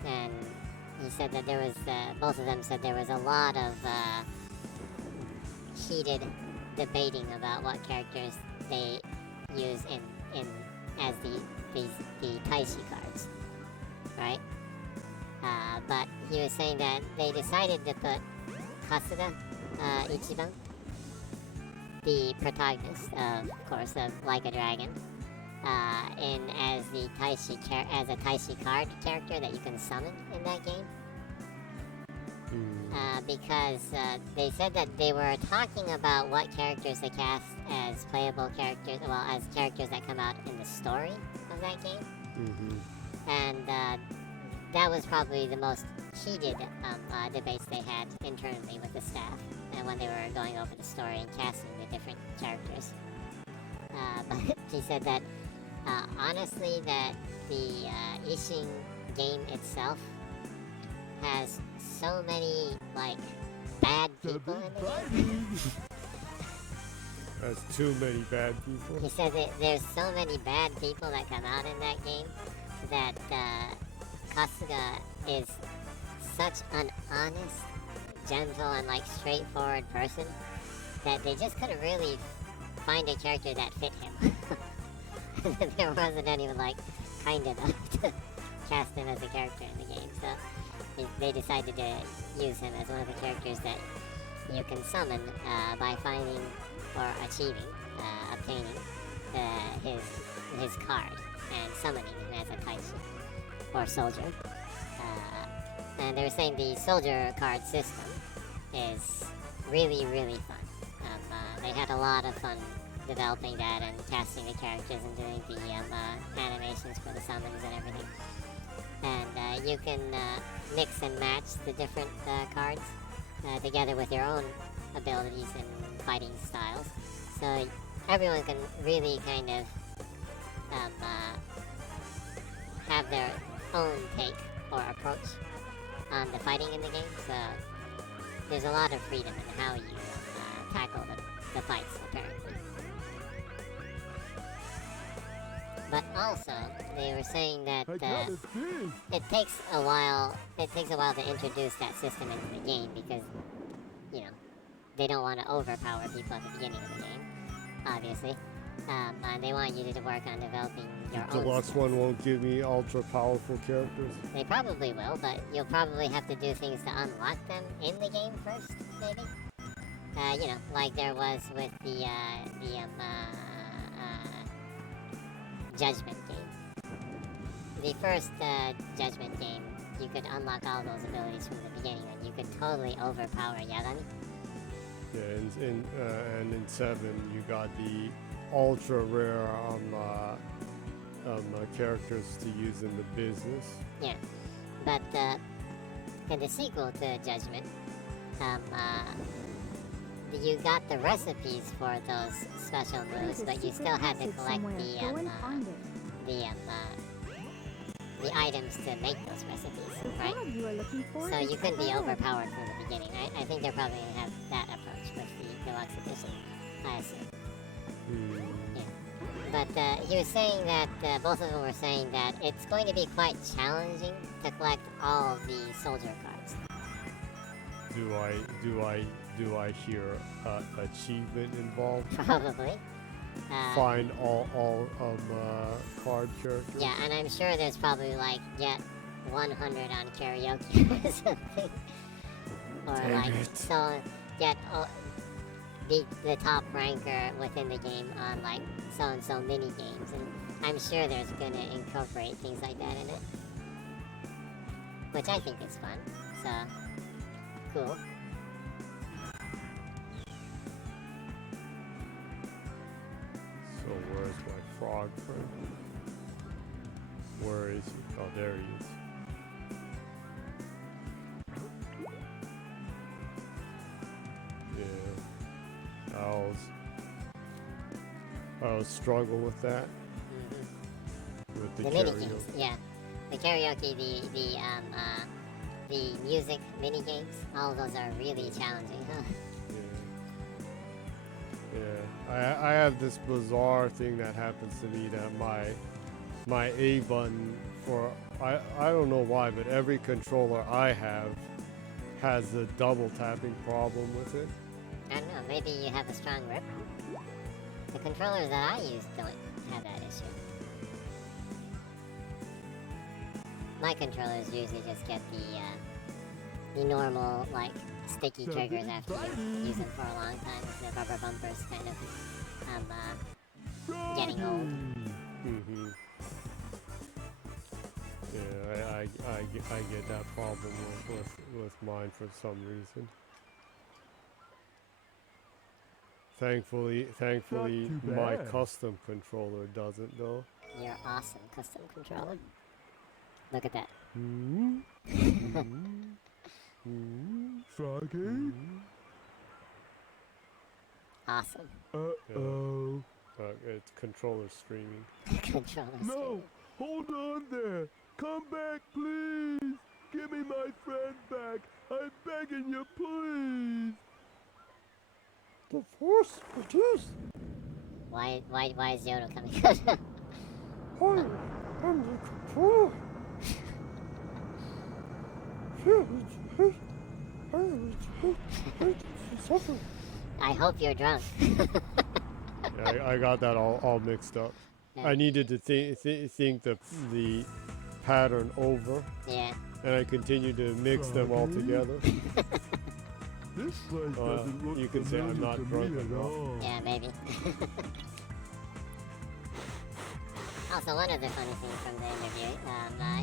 And he said that there was, both of them said there was a lot of heated debating about what characters they use as the Taishi cards, right? But he was saying that they decided to put Kasuga Ichiban, the protagonist, of course, of Like a Dragon, in as a Taishi card character that you can summon in that game. Because they said that they were talking about what characters to cast as playable characters, well, as characters that come out in the story of that game. Mm-hmm. And that was probably the most heated debates they had internally with the staff, and when they were going over the story and casting the different characters. But he said that honestly, that the Ishin game itself has so many like bad people in the game. That's too many bad people. He said that there's so many bad people that come out in that game that Kasuga is such an honest, gentle, and like straightforward person that they just couldn't really find a character that fit him. There wasn't anyone like kind enough to cast him as a character in the game, so they decided to use him as one of the characters that you can summon by finding or achieving, obtaining his card and summoning him as a Taishi or soldier. And they were saying the soldier card system is really, really fun. They had a lot of fun developing that and casting the characters and doing the animations for the summons and everything. And you can mix and match the different cards together with your own abilities and fighting styles. So everyone can really kind of have their own take or approach on the fighting in the game. So there's a lot of freedom in how you tackle the fights, apparently. But also, they were saying that it takes a while. It takes a while to introduce that system into the game because, you know, they don't want to overpower people at the beginning of the game, obviously. And they want you to work on developing your The own. deluxe one won't give me ultra powerful characters. They probably will, but you'll probably have to do things to unlock them in the game first, maybe. You know, like there was with the Judgment game. The first Judgment game, you could unlock all those abilities from the beginning, and you could totally overpower Yagami. Yeah, and in 7 you got the ultra rare characters to use in the business. Yeah, but in the sequel to Judgment, you got the recipes for those special moves, but you still had to collect the items to make those recipes, right? So you couldn't be overpowered from the beginning. I think they're probably going to have that approach with the deluxe edition, I assume. Yeah. But he was saying that, both of them were saying that it's going to be quite challenging to collect all of the soldier cards. Do I hear achievement involved? Probably. Find all card characters. Yeah, and I'm sure there's probably like get 100 on karaoke or something. Or Dang like it. so get beat the top ranker within the game on like so and so mini games, and I'm sure there's gonna incorporate things like that in it, which I think is fun. So cool. So where's my frog friend? Where is he? Oh, there he is. Yeah. I'll struggle with that. With the mini karaoke. games, yeah. The karaoke, the music mini games, all of those are really challenging, huh? Yeah, I have this bizarre thing that happens to me that my A button for I don't know why, but every controller I have has a double tapping problem with it. I don't know, maybe you have a strong grip. The controllers that I use don't have that issue. My controllers usually just get the normal, like, sticky triggers after you use them for a long time. The rubber bumpers kind of getting old. Mm-hmm. Yeah, I get that problem with mine for some reason. Thankfully, my custom controller doesn't though. Your awesome custom controller. Look at that. Froggy? Awesome. It's controller streaming. Controller. No! Hold on there! Come back, please. Give me my friend back. I'm begging you, please. The force produced. Why is Yoda coming out? I'm the controller. I hope you're drunk. Yeah, I got that all mixed up. Yeah. I needed to think the pattern over, Yeah. and I continued to mix them all together. This place doesn't look you can say I'm familiar not to drunk me at at all. all. Yeah, maybe. Also, one of the funny things from the interview,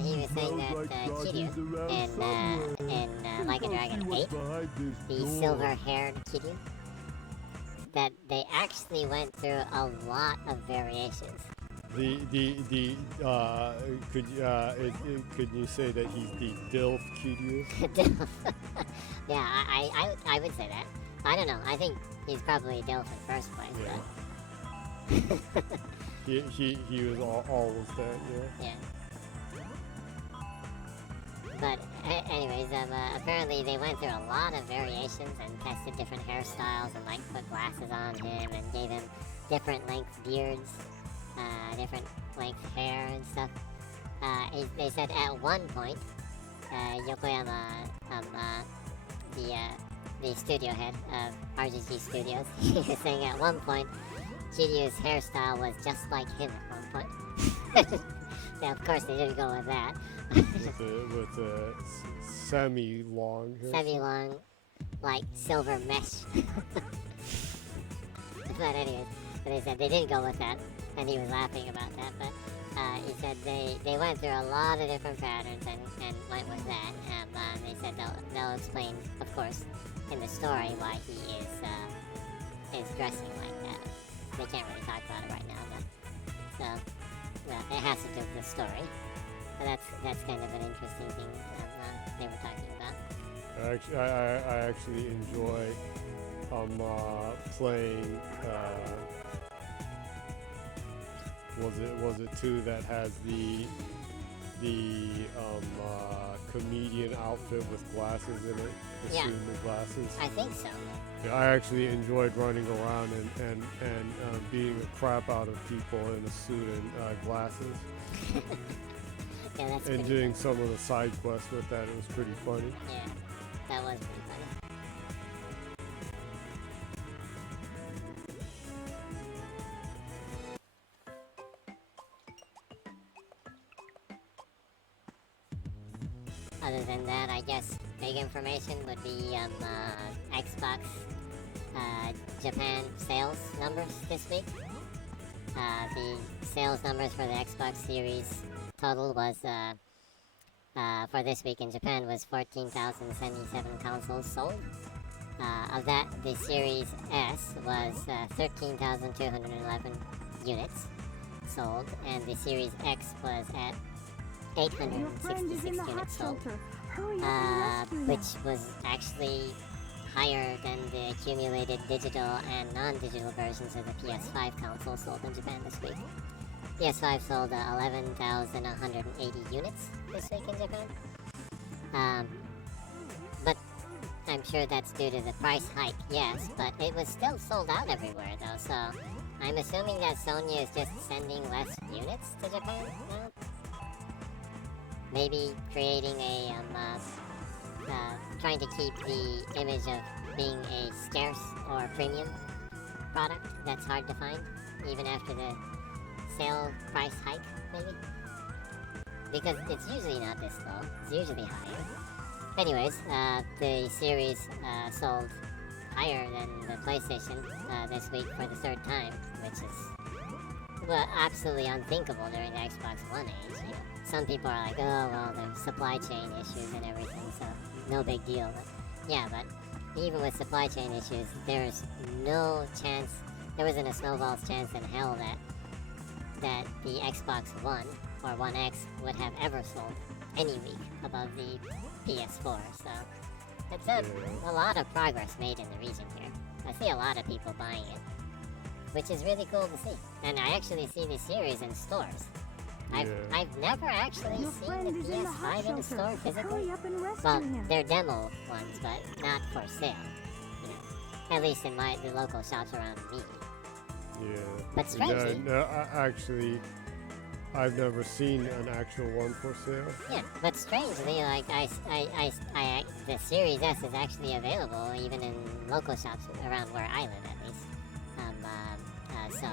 he was saying Smells that like Kiryu Froggy's around in Like a Go see Dragon what's 8, behind this the door. silver-haired Kiryu, that they actually went through a lot of variations. Could you say that he's the DILF Kiryu? Yeah, I would say that. I don't know. I think he's probably Dilf in first place. Yeah. But he was always that, yeah. yeah. But anyways, apparently they went through a lot of variations and tested different hairstyles and like put glasses on him and gave him different length beards, different length hair and stuff. They said at one point, Yokoyama, the studio head of RGG Studios, he was saying at one point, Kiryu's hairstyle was just like him at one point. Yeah, of course they didn't go with that. with the semi-long hair. Semi-long, like silver mesh. But anyways, they said they didn't go with that, and he was laughing about that. But he said they went through a lot of different patterns and went with that. They said they'll explain, of course, in the story why he is dressing like that. They can't really talk about it right now, but so well, it has to do with the story. But that's kind of an interesting thing they were talking about. I actually enjoy playing. Was it 2 that has the comedian outfit with glasses in it? The Yeah. suit and the glasses. I think so. Yeah, I actually enjoyed running around and beating the crap out of people in a suit and glasses. Yeah, that's And pretty doing some of the side quests with that. It was pretty funny. Yeah, that was pretty funny. Other than that, I guess big information would be Xbox Japan sales numbers this week. The sales numbers for the Xbox Series total was for this week in Japan was 14,077 consoles sold. Of that, the Series S was 13,211 units sold, and the Series X was at Your friend is 866 in the hot units sold, shelter. Hurry up and rescue him. which was actually higher than the accumulated digital and non-digital versions of the PS5 console sold in Japan this week. PS5 sold 11,180 units this week in Japan. But I'm sure that's due to the price hike, yes, but it was still sold out everywhere though, so I'm assuming that Sony is just sending less units to Japan now? Maybe creating a, trying to keep the image of being a scarce or premium product that's hard to find, even after the sale price hike, maybe? Because it's usually not this low, it's usually higher. Anyways, the series sold higher than the PlayStation this week for the third time, which is, well, absolutely unthinkable during the Xbox One age, you know. Some people are like, oh, well, there's supply chain issues and everything, so no big deal. But yeah, but even with supply chain issues, there's no chance, there wasn't a snowball's chance in hell that the Xbox One or One X would have ever sold any week above the PS4. So it's a lot of progress made in the region here. I see a lot of people buying it, which is really cool to see. And I actually see the series in stores. I've never actually Your seen friend the is in the hot PS5 in the shelter. store physically. Hurry up and rescue Well, him. they're demo ones, but not for sale. You know, at least in the local shops around me. Yeah. But strangely, No, actually, I've never seen an actual one for sale. yeah. But strangely, like the Series S is actually available even in local shops around where I live, at least. So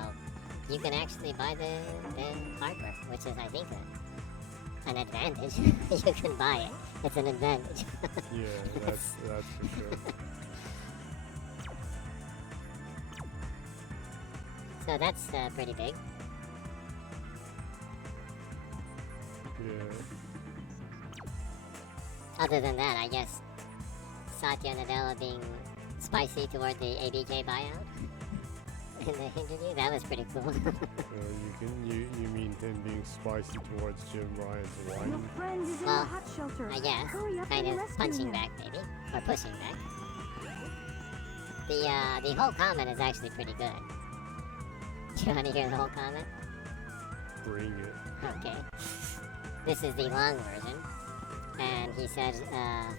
you can actually buy the hardware, which is, I think, an advantage. You can buy it. It's an advantage. Yeah, that's for sure. So that's pretty big. Yeah. Other than that, I guess Satya Nadella being spicy toward the ABK buyout in the interview, that was pretty cool. You mean him being spicy towards Jim Ryan's Your whining? friend is in Well, the hot shelter. I guess. Hurry up Kind and of rescue punching him. back, maybe. Or pushing back. The whole comment is actually pretty good. Do you want to hear the whole comment? Bring it. Okay. This is the long version. And he said,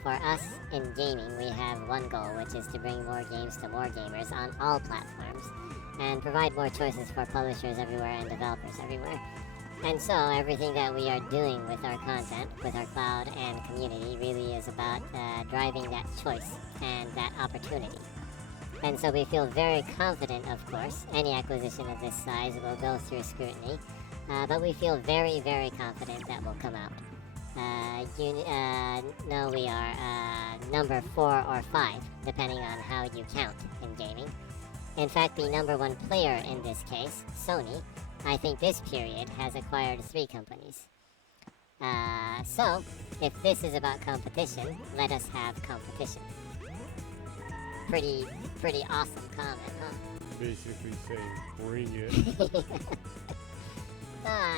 for us in gaming, we have one goal, which is to bring more games to more gamers on all platforms and provide more choices for publishers everywhere and developers everywhere. And so everything that we are doing with our content, with our cloud and community, really is about driving that choice and that opportunity. And so we feel very confident, of course. Any acquisition of this size will go through scrutiny, but we feel very, very confident that will come out. No, we are number 4 or 5, depending on how you count in gaming. In fact, the number 1 player in this case, Sony, I think this period has acquired 3 companies. So, if this is about competition, let us have competition. Pretty awesome comment, huh? Basically saying, bring it.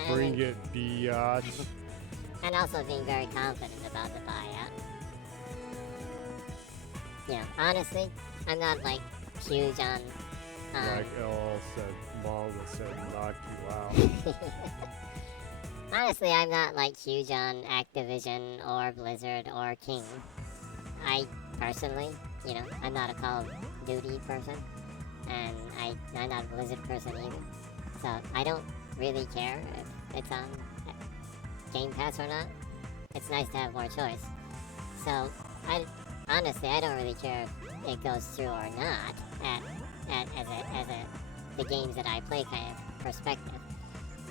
Bring it, biatch. And also being very confident about the buyout. You know, honestly, I'm not like huge on. Like LL said, Mama said, knock you out. Honestly, I'm not like huge on Activision or Blizzard or King. I personally, you know, I'm not a Call of Duty person, and I'm not a Blizzard person either. So I don't really care if it's on Game Pass or not. It's nice to have more choice. So honestly, I don't really care if it goes through or not as the games that I play kind of perspective.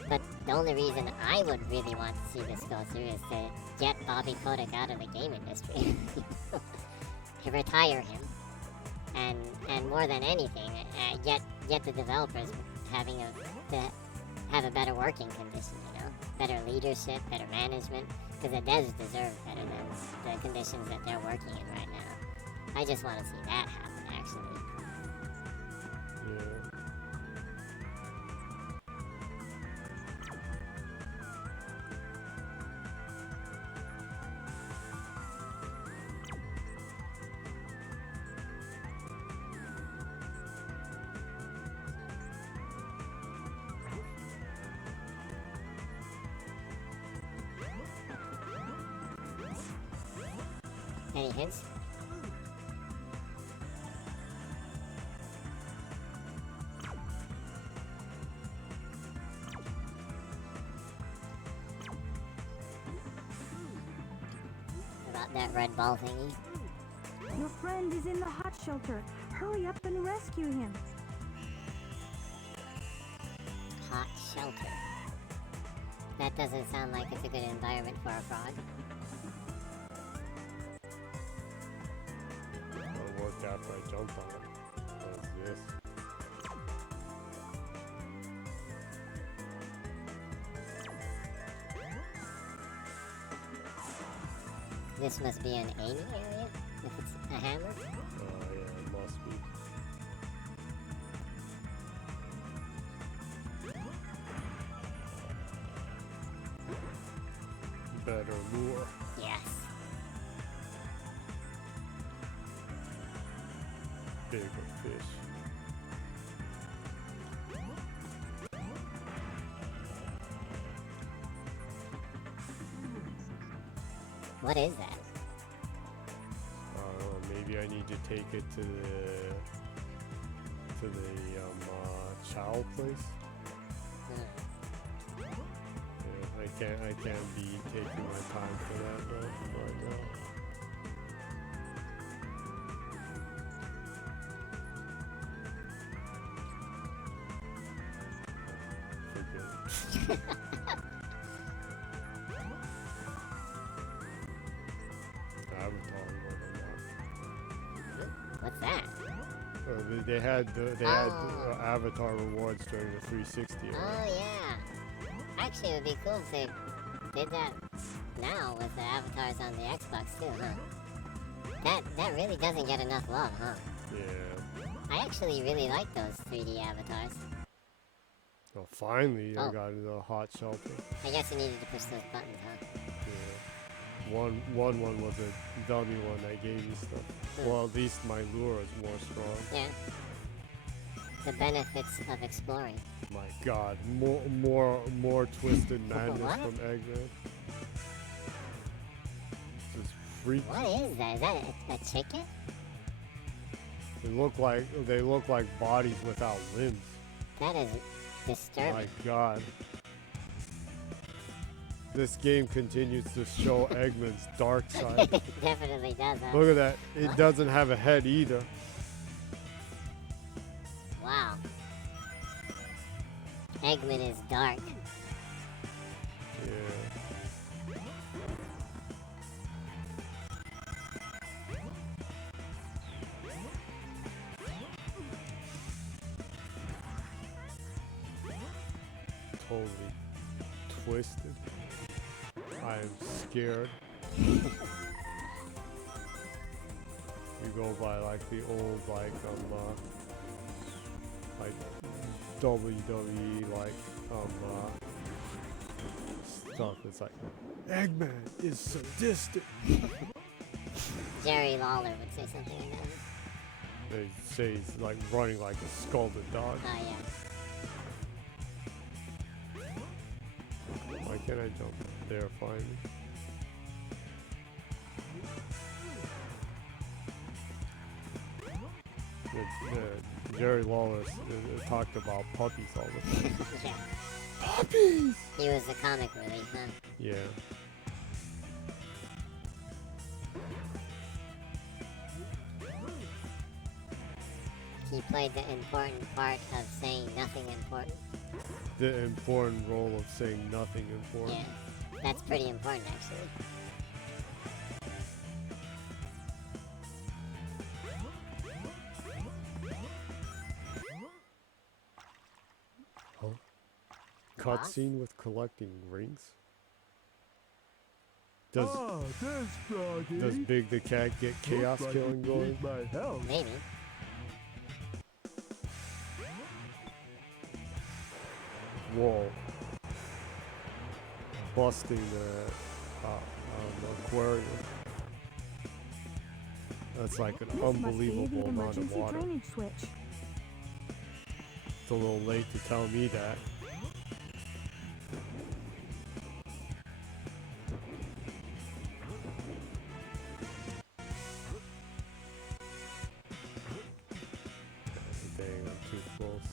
But the only reason I would really want to see this go through is to get Bobby Kotick out of the game industry. To retire him, and more than anything, get the developers to have a better working condition, you know, better leadership, better management, because the devs deserve better than the conditions that they're working in right now. I just want to see that happen, actually. Yeah. Any hints? About that red ball thingy? Your friend is in the hot shelter. Hurry up and rescue him. Hot shelter. That doesn't sound like it's a good environment for a frog. It worked after I jumped on it. What is this? This must be an aiming area, if it's a hammer. Oh yeah, it must be. Better lure. Yes. Bigger fish. What is that? Maybe I need to take it to the child place. Yeah, I can't be taking my time for that though right now. Forget it. Avatar What's that? they had Avatar rewards during the 360 era. Oh yeah. Actually, it would be cool if they did that now with the avatars on the Xbox too, huh? That really doesn't get enough love, huh? Yeah. I actually really like those 3D avatars. Well, finally, I Oh. got into a hot shelter. I guess you needed to push those buttons, huh? Yeah. One was a dummy one that gave you stuff. Well, at least my lure is more strong. Yeah. The benefits of exploring. My God, more twisted madness What? from Eggman. Just freak. What is that? Is that a chicken? They look like bodies without limbs. That is My disturbing. God. This game continues to show Eggman's dark side. It definitely does, huh? Look at that. It doesn't have a head either. Wow. Eggman is dark. Yeah. Totally twisted. I am scared. We go by like the old like WWE stuff. It's like Eggman is sadistic. Jerry Lawler would say something like that. They say he's like running like a scalded dog. Oh yeah. Why can't I jump there finally? Jerry Lawler talked about puppies all the time. Yeah. Puppies! He was the comic relief, huh? Yeah. He played the important part of saying nothing important. The important role of saying nothing important. Yeah. That's pretty important, actually. Cutscene with collecting rings? Does There's Froggy. does Big the Cat get chaos Looks like killing he going? needs my help. Maybe. Whoa. Busting the aquarium. That's like an This must be the unbelievable amount of emergency water. drainage switch. It's a little late to tell me that. Dang, I'm too close.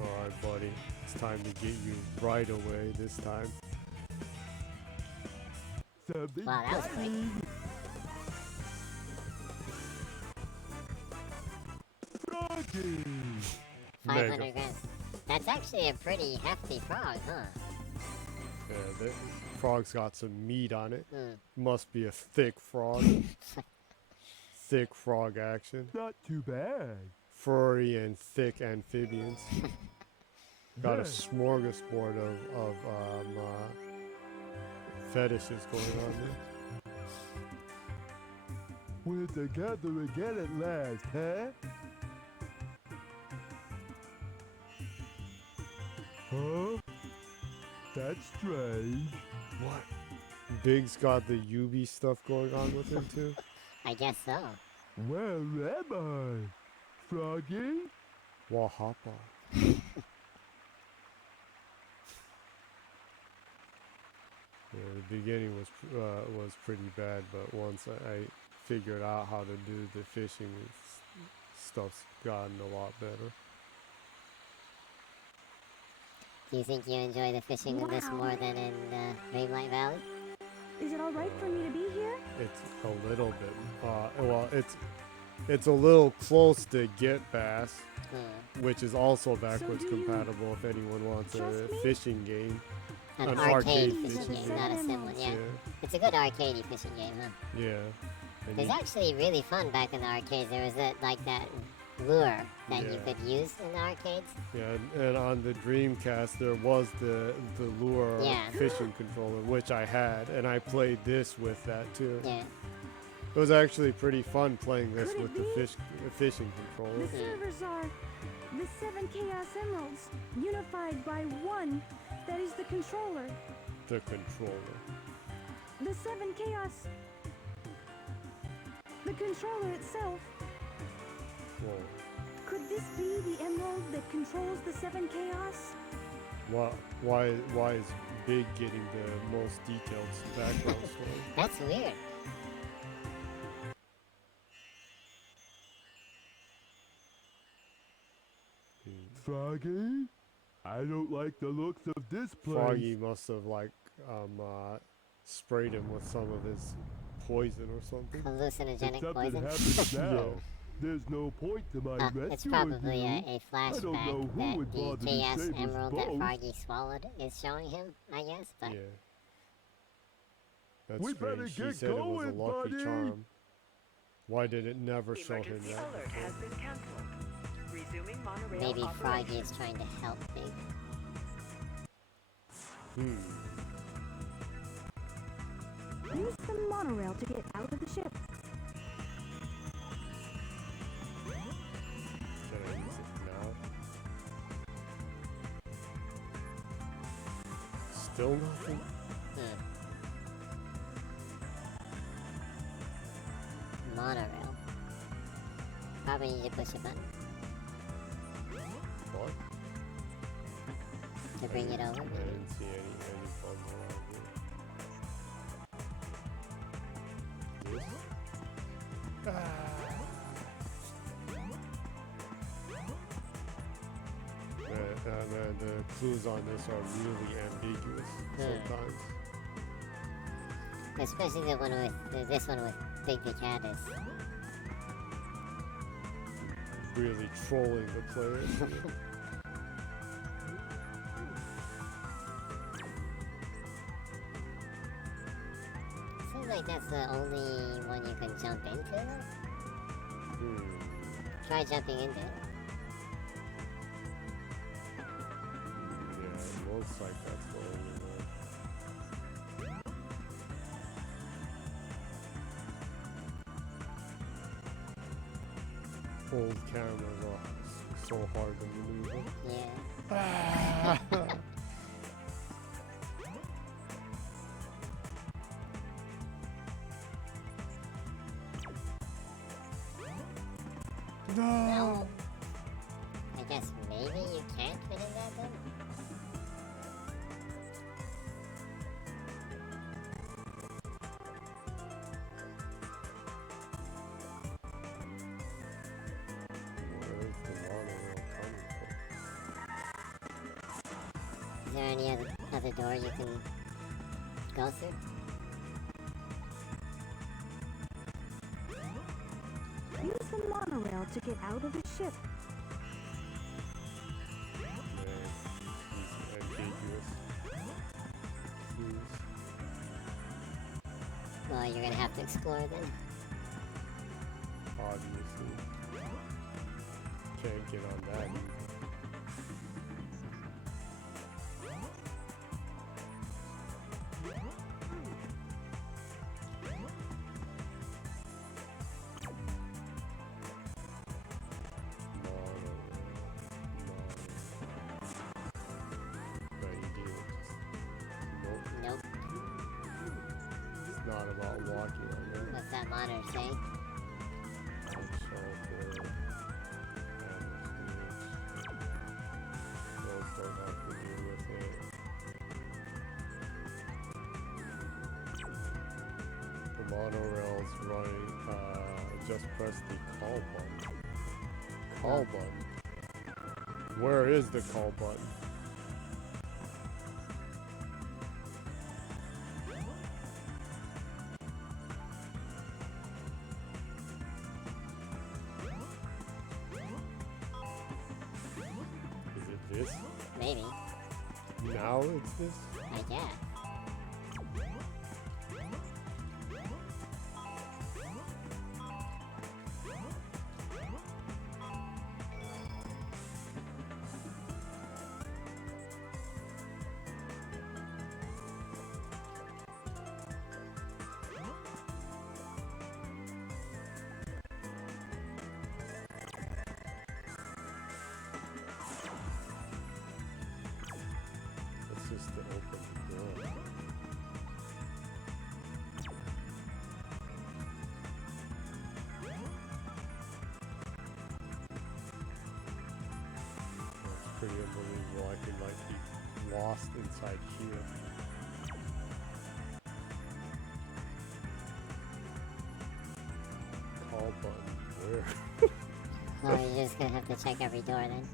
Alright, buddy. It's time to get you right away this time. Something Wow, that was quick. Froggy. 500 Mega. grams. That's actually a pretty hefty frog, huh? Yeah, the frog's got some meat on it. Hmm. Must be a thick frog. Thick frog action. Not too bad. Furry and thick amphibians. Got a Yeah. smorgasbord of fetishes going on there. We're together again at last, huh? Huh? That's strange. What? Big's got the Yubi stuff going on with him too? I guess so. Where am I? Froggy? Wahapa. the beginning was pretty bad, but once I figured out how to do the fishing, stuff's gotten a lot better. Do you think you enjoy the fishing in this Wow. more than in Dreamlight Valley? Is it alright for me to be here? It's a little bit. Well, it's a little close to Get Bass, which is also backwards do you compatible if anyone wants a trust me? fishing game. An An arcade arcade fishing fishing game, game. not a sim one. Yeah, it's a good arcade fishing game, huh? Yeah. And It was actually really fun back in the arcades. There was that lure that you Yeah. could use in the arcades. yeah, and on the Dreamcast there was the lure Yeah. fishing controller, which I had, and I played this with that too. Yeah. It was actually pretty fun playing this Could it with the be? fishing controller. The servers are the 7 Chaos Emeralds, unified by one that is the controller. The controller. The 7 Chaos. The controller itself. Whoa. Could this be the emerald that controls the 7 Chaos? Why is Big getting the most detailed background story? That's weird. Froggy? I don't like the looks of this place. Froggy must have sprayed him with some of his poison or something. If Hallucinogenic something poison. happens now, Yeah. there's no point to my rescuing It's probably you. a know flashback who that would the bother to Chaos save his Emerald that boat. Froggy swallowed is showing him, I guess. But Yeah. That's We better strange. He get said it was a going, lucky buddy. charm. Why did it never show him Emergency that? alert before? has been canceled. Resuming monorail maybe Froggy operations. is trying to help Big. Use the monorail to get out of the ship. Should I use it now? Still nothing? Monorail. Probably need to push a button What? to bring it over. I Maybe. didn't see any buttons around here. This? The clues on this are really ambiguous sometimes. Especially the one with this one with Big the Cat is. Really trolling the players. Seems like that's the only one you can jump into. Try jumping into it. Yeah, it looks like that's the only one. Old cameras are so hard to maneuver. Yeah. No! I guess maybe you can't fit in that then? Where's the monorail coming from? Is there any other door you can go through? Use the monorail to get out of the ship. These ambiguous clues. Well, you're gonna have to explore then. Obviously. Can't get on that either. Nope. It's not about walking on there. What's that monitor say? Shelter. Those don't have to do with it. monorail's running. Just press the call button. Call button. Where is the call button? Is it this? Maybe. Now it's this? I guess. It's just to open the door. It's pretty unbelievable. I could like be lost inside here. Call button. Where? Oh, you're just gonna have to check every door then.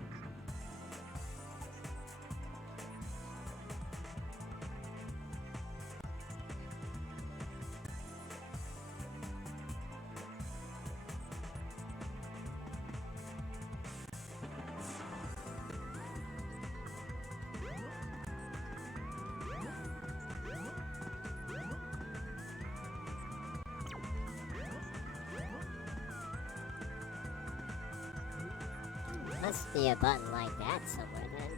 Must be a button like that somewhere then.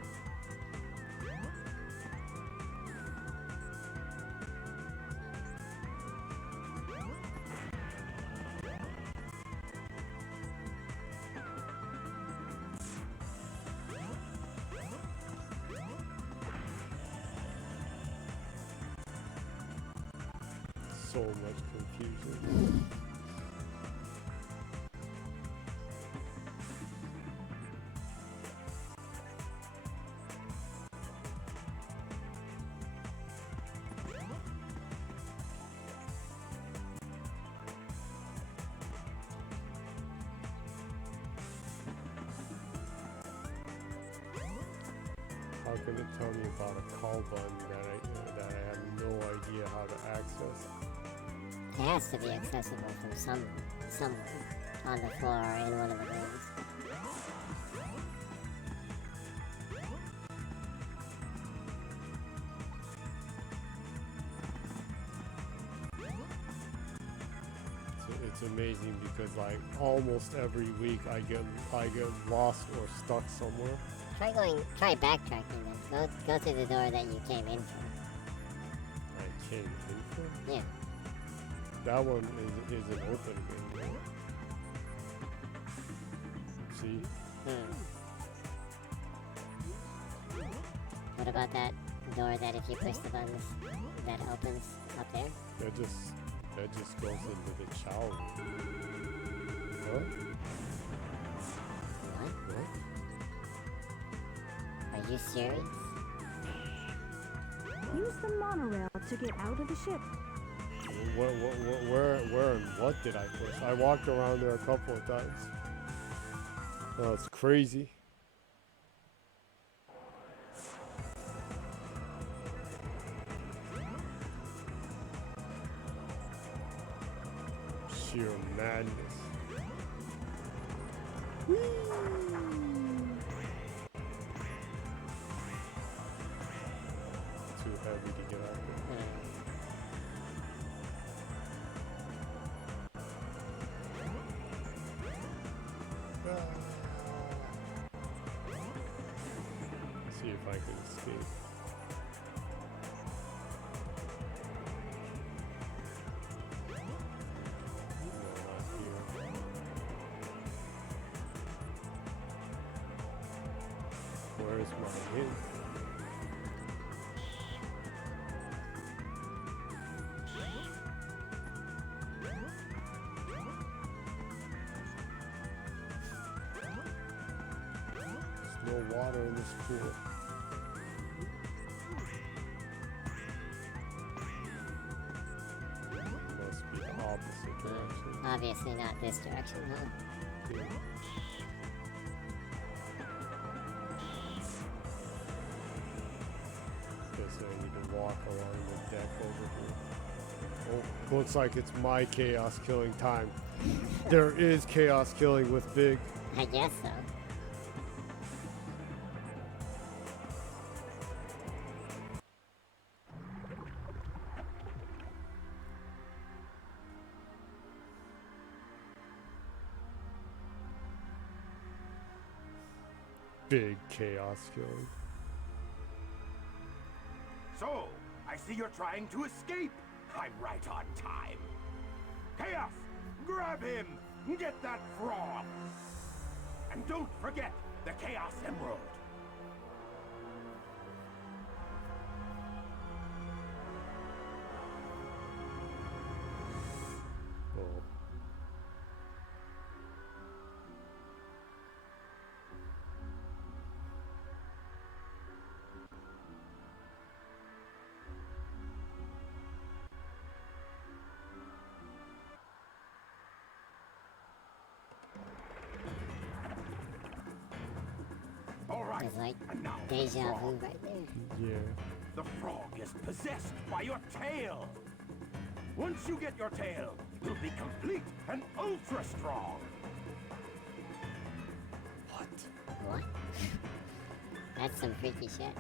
So much confusion. How can it tell me about a call button that I have no idea how to access? It has to be accessible from somewhere on the floor or in one of the rooms. It's amazing because like almost every week I get lost or stuck somewhere. Try backtracking then. Go to the door that you came in from. I came in from? Yeah. That one isn't open anymore. See? What about that door that if you push the buttons that opens up there? That just goes into the shower room. What? What? What? Are you serious? Use the monorail to get out of the ship. Where and what did I push? I walked around there a couple of times. Oh, it's crazy. Sheer madness. Too heavy to get out there. See if I can escape. No, not here. Where's my hint? There's no water in this pool. Must be Obviously not this direction, huh? Yeah. Guess I need to walk along the deck over here. Oh, looks like it's my chaos killing time. There is chaos killing with Big. I guess so. Big chaos killing. So, I see you're trying to escape. I'm right on time. Chaos, grab him! Get that frog! And don't forget the Chaos Emerald. Oh. All right, It's like and now the deja vu frog. right there. Yeah. The frog is possessed by your tail. Once you get your tail, you'll be complete and ultra strong. What? That's some freaky shit.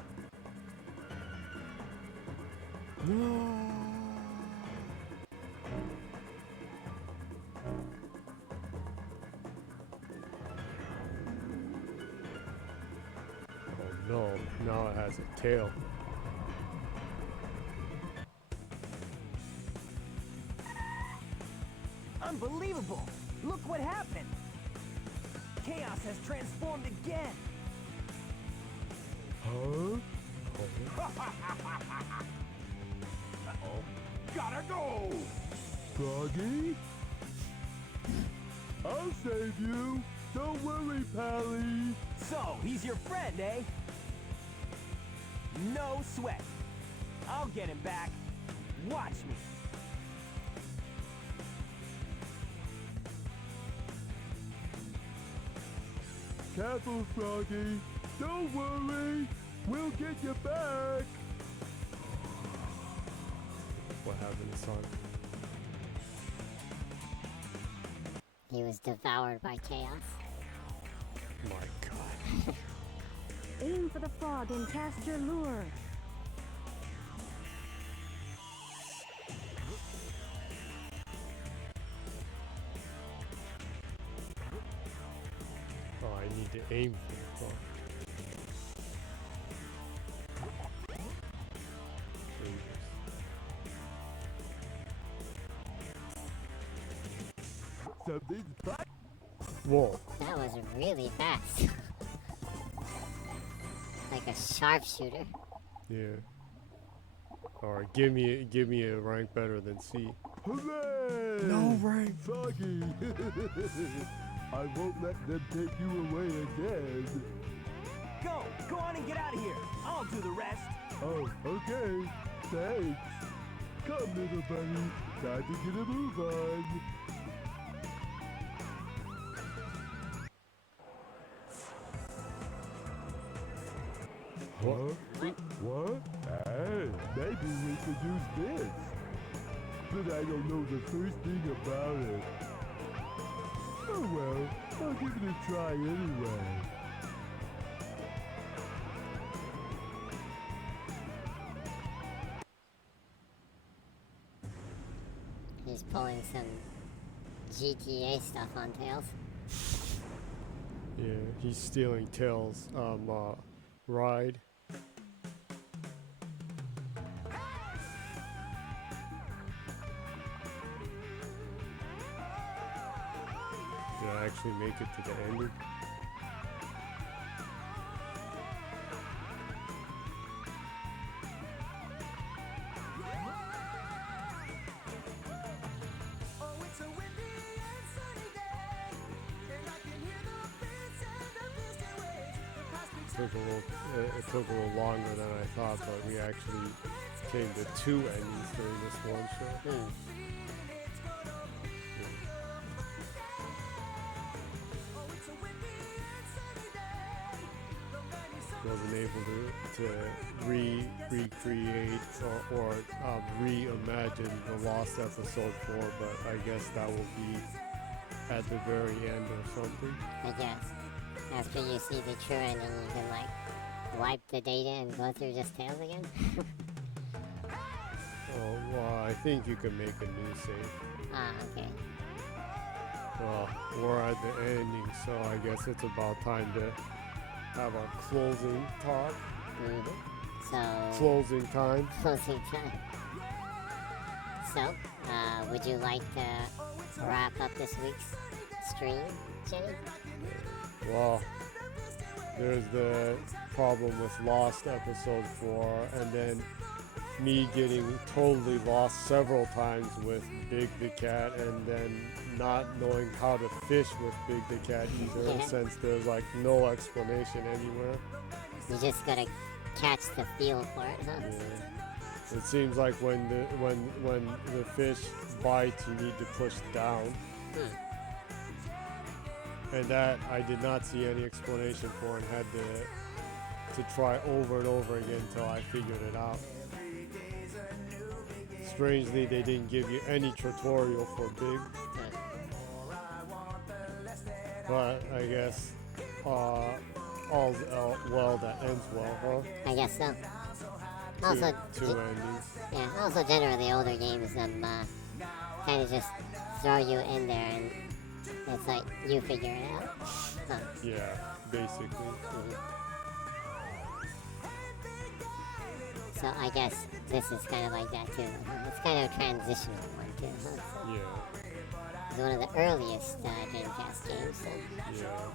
Oh no, now it has a tail. Unbelievable! Look what happened! Chaos has transformed again! Huh? Uh-oh. Gotta go! Froggy? I'll save you. Don't worry, Pally. So, he's your friend, eh? No sweat. I'll get him back. Watch me. Careful, Froggy. Don't worry. We'll get you back. What happened to Son? He was devoured by chaos. My God. Aim for the frog and cast your lure. Oh, I need to aim for the frog. Something's back. Whoa. That was really fast. Like a sharpshooter. Yeah. Alright, give me a rank better than C. Hooray! No rank. Froggy. I won't let them take you away again. Go on and get out of here. I'll do the rest. Oh, okay. Thanks. Come, little bunny. Time to get a move on. What? What? Hey, maybe we could use this. But I don't know the first thing about it. Oh well, I'll give it a try anyway. He's pulling some GTA stuff on Tails. Yeah, he's stealing Tails' ride. Did I actually make it to the ending? It took a little longer than I thought, but we actually came to 2 endings during this one shot. able to recreate or reimagine the Lost Episode 4, but I guess that will be at the very end or something. I guess. After you see the true ending, you can like wipe the data and go through just tales again. Oh, well, I think you can make a new save. Ah, okay. Well, we're at the ending, so I guess it's about time to have our closing talk. So. Closing time. Closing time. So, would you like to wrap up this week's stream, Jenny? Well, there's the problem with Lost Episode 4, and then me getting totally lost several times with Big the Cat, and then not knowing how to fish with Big the Cat either, since there's like no explanation anywhere. You just gotta catch the feel for it, huh? Yeah. It seems like when the fish bites, you need to push down. And that I did not see any explanation for, and had to try over and over again until I figured it out. Strangely, they didn't give you any tutorial for Big. But I guess all's well that ends well, huh? I guess so. Also, two endings. Yeah, also generally older games kind of just throw you in there and it's like you figure it out. Huh. Yeah, basically. So I guess this is kind of like that too. It's kind of a transitional one too. Huh? So Yeah. it's one of the earliest Dreamcast games. So. Yeah.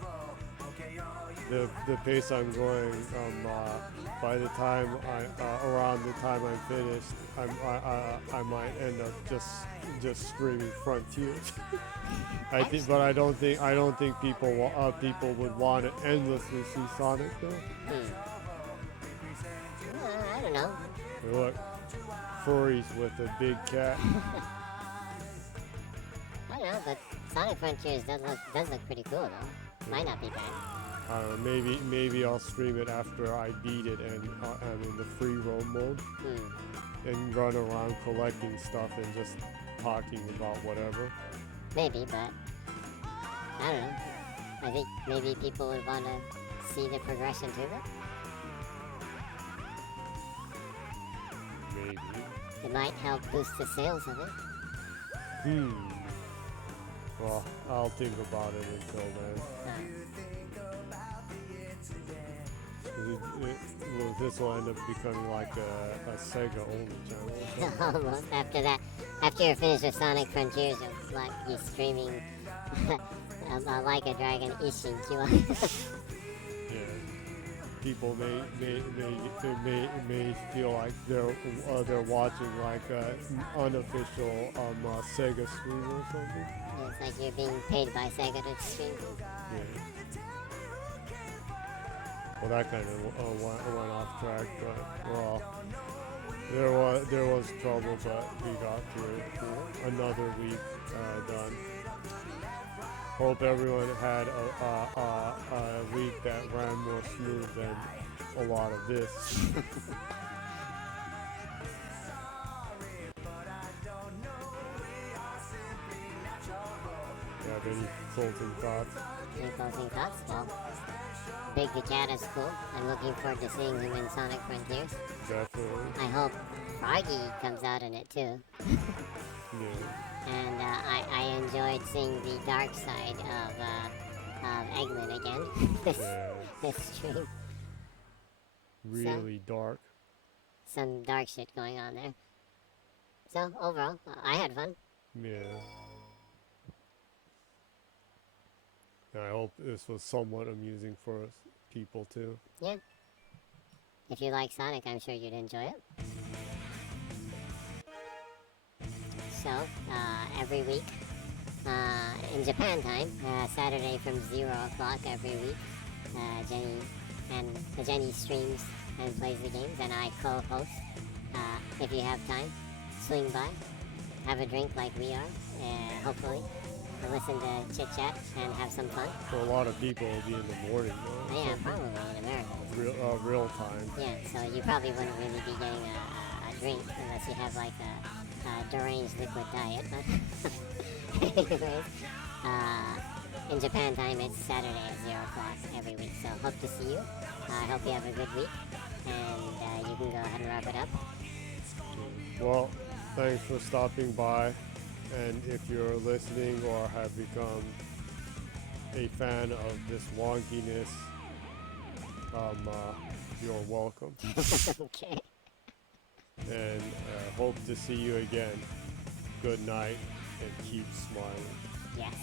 The pace I'm going, by the time around the time I'm finished, I might end up just screaming Frontiers. I don't think people would want to endlessly see Sonic though. I don't know. Look, furries with a big cat. I don't know, but Sonic Frontiers does look pretty cool though. Might not be bad. I don't know, maybe I'll stream it after I beat it and I'm in the free roam mode and run around collecting stuff and just talking about whatever. Maybe, but I don't know. I think maybe people would want to see the progression to it. Maybe. It might help boost the sales of it. Well, I'll think about it until then. This will end up becoming like a Sega only channel. Almost. After that, after you're finished with Sonic Frontiers, you'll like be streaming like a dragon Ishin. Yeah. People may feel like they're watching like an unofficial Sega stream or something. Yeah, it's like you're being paid by Sega to stream. Yeah. Well, that kind of went off track, but well, there was trouble, but we got through it. Another week done. Hope everyone had a week that ran more smooth than a lot of this. You have any closing thoughts? Any closing thoughts? Well, Big the Cat is cool. I'm looking forward to seeing him in Sonic Frontiers. Definitely. I hope Froggy comes out in it too. Yeah. And I enjoyed seeing the dark side of Eggman again this stream. Really dark. Some dark shit going on there. So overall, I had fun. Yeah. And I hope this was somewhat amusing for people too. Yeah. If you like Sonic, I'm sure you'd enjoy it. So, every week, in Japan time, Saturday from 0 o'clock every week, Jenny streams and plays the games, and I co-host. If you have time, swing by, have a drink like we are, hopefully, to listen to chit chat and have some fun. For a lot of people, it'll be in the morning, though. Yeah, probably in America. Real time. Yeah, so you probably wouldn't really be getting a drink unless you have like a deranged liquid diet. But anyways, in Japan time, it's Saturday at 0 o'clock every week. So hope to see you. I hope you have a good week, and you can go ahead and wrap it up. Well, thanks for stopping by. And if you're listening or have become a fan of this wonkiness, you're welcome. Okay. And hope to see you again. Good night and keep smiling. Yes.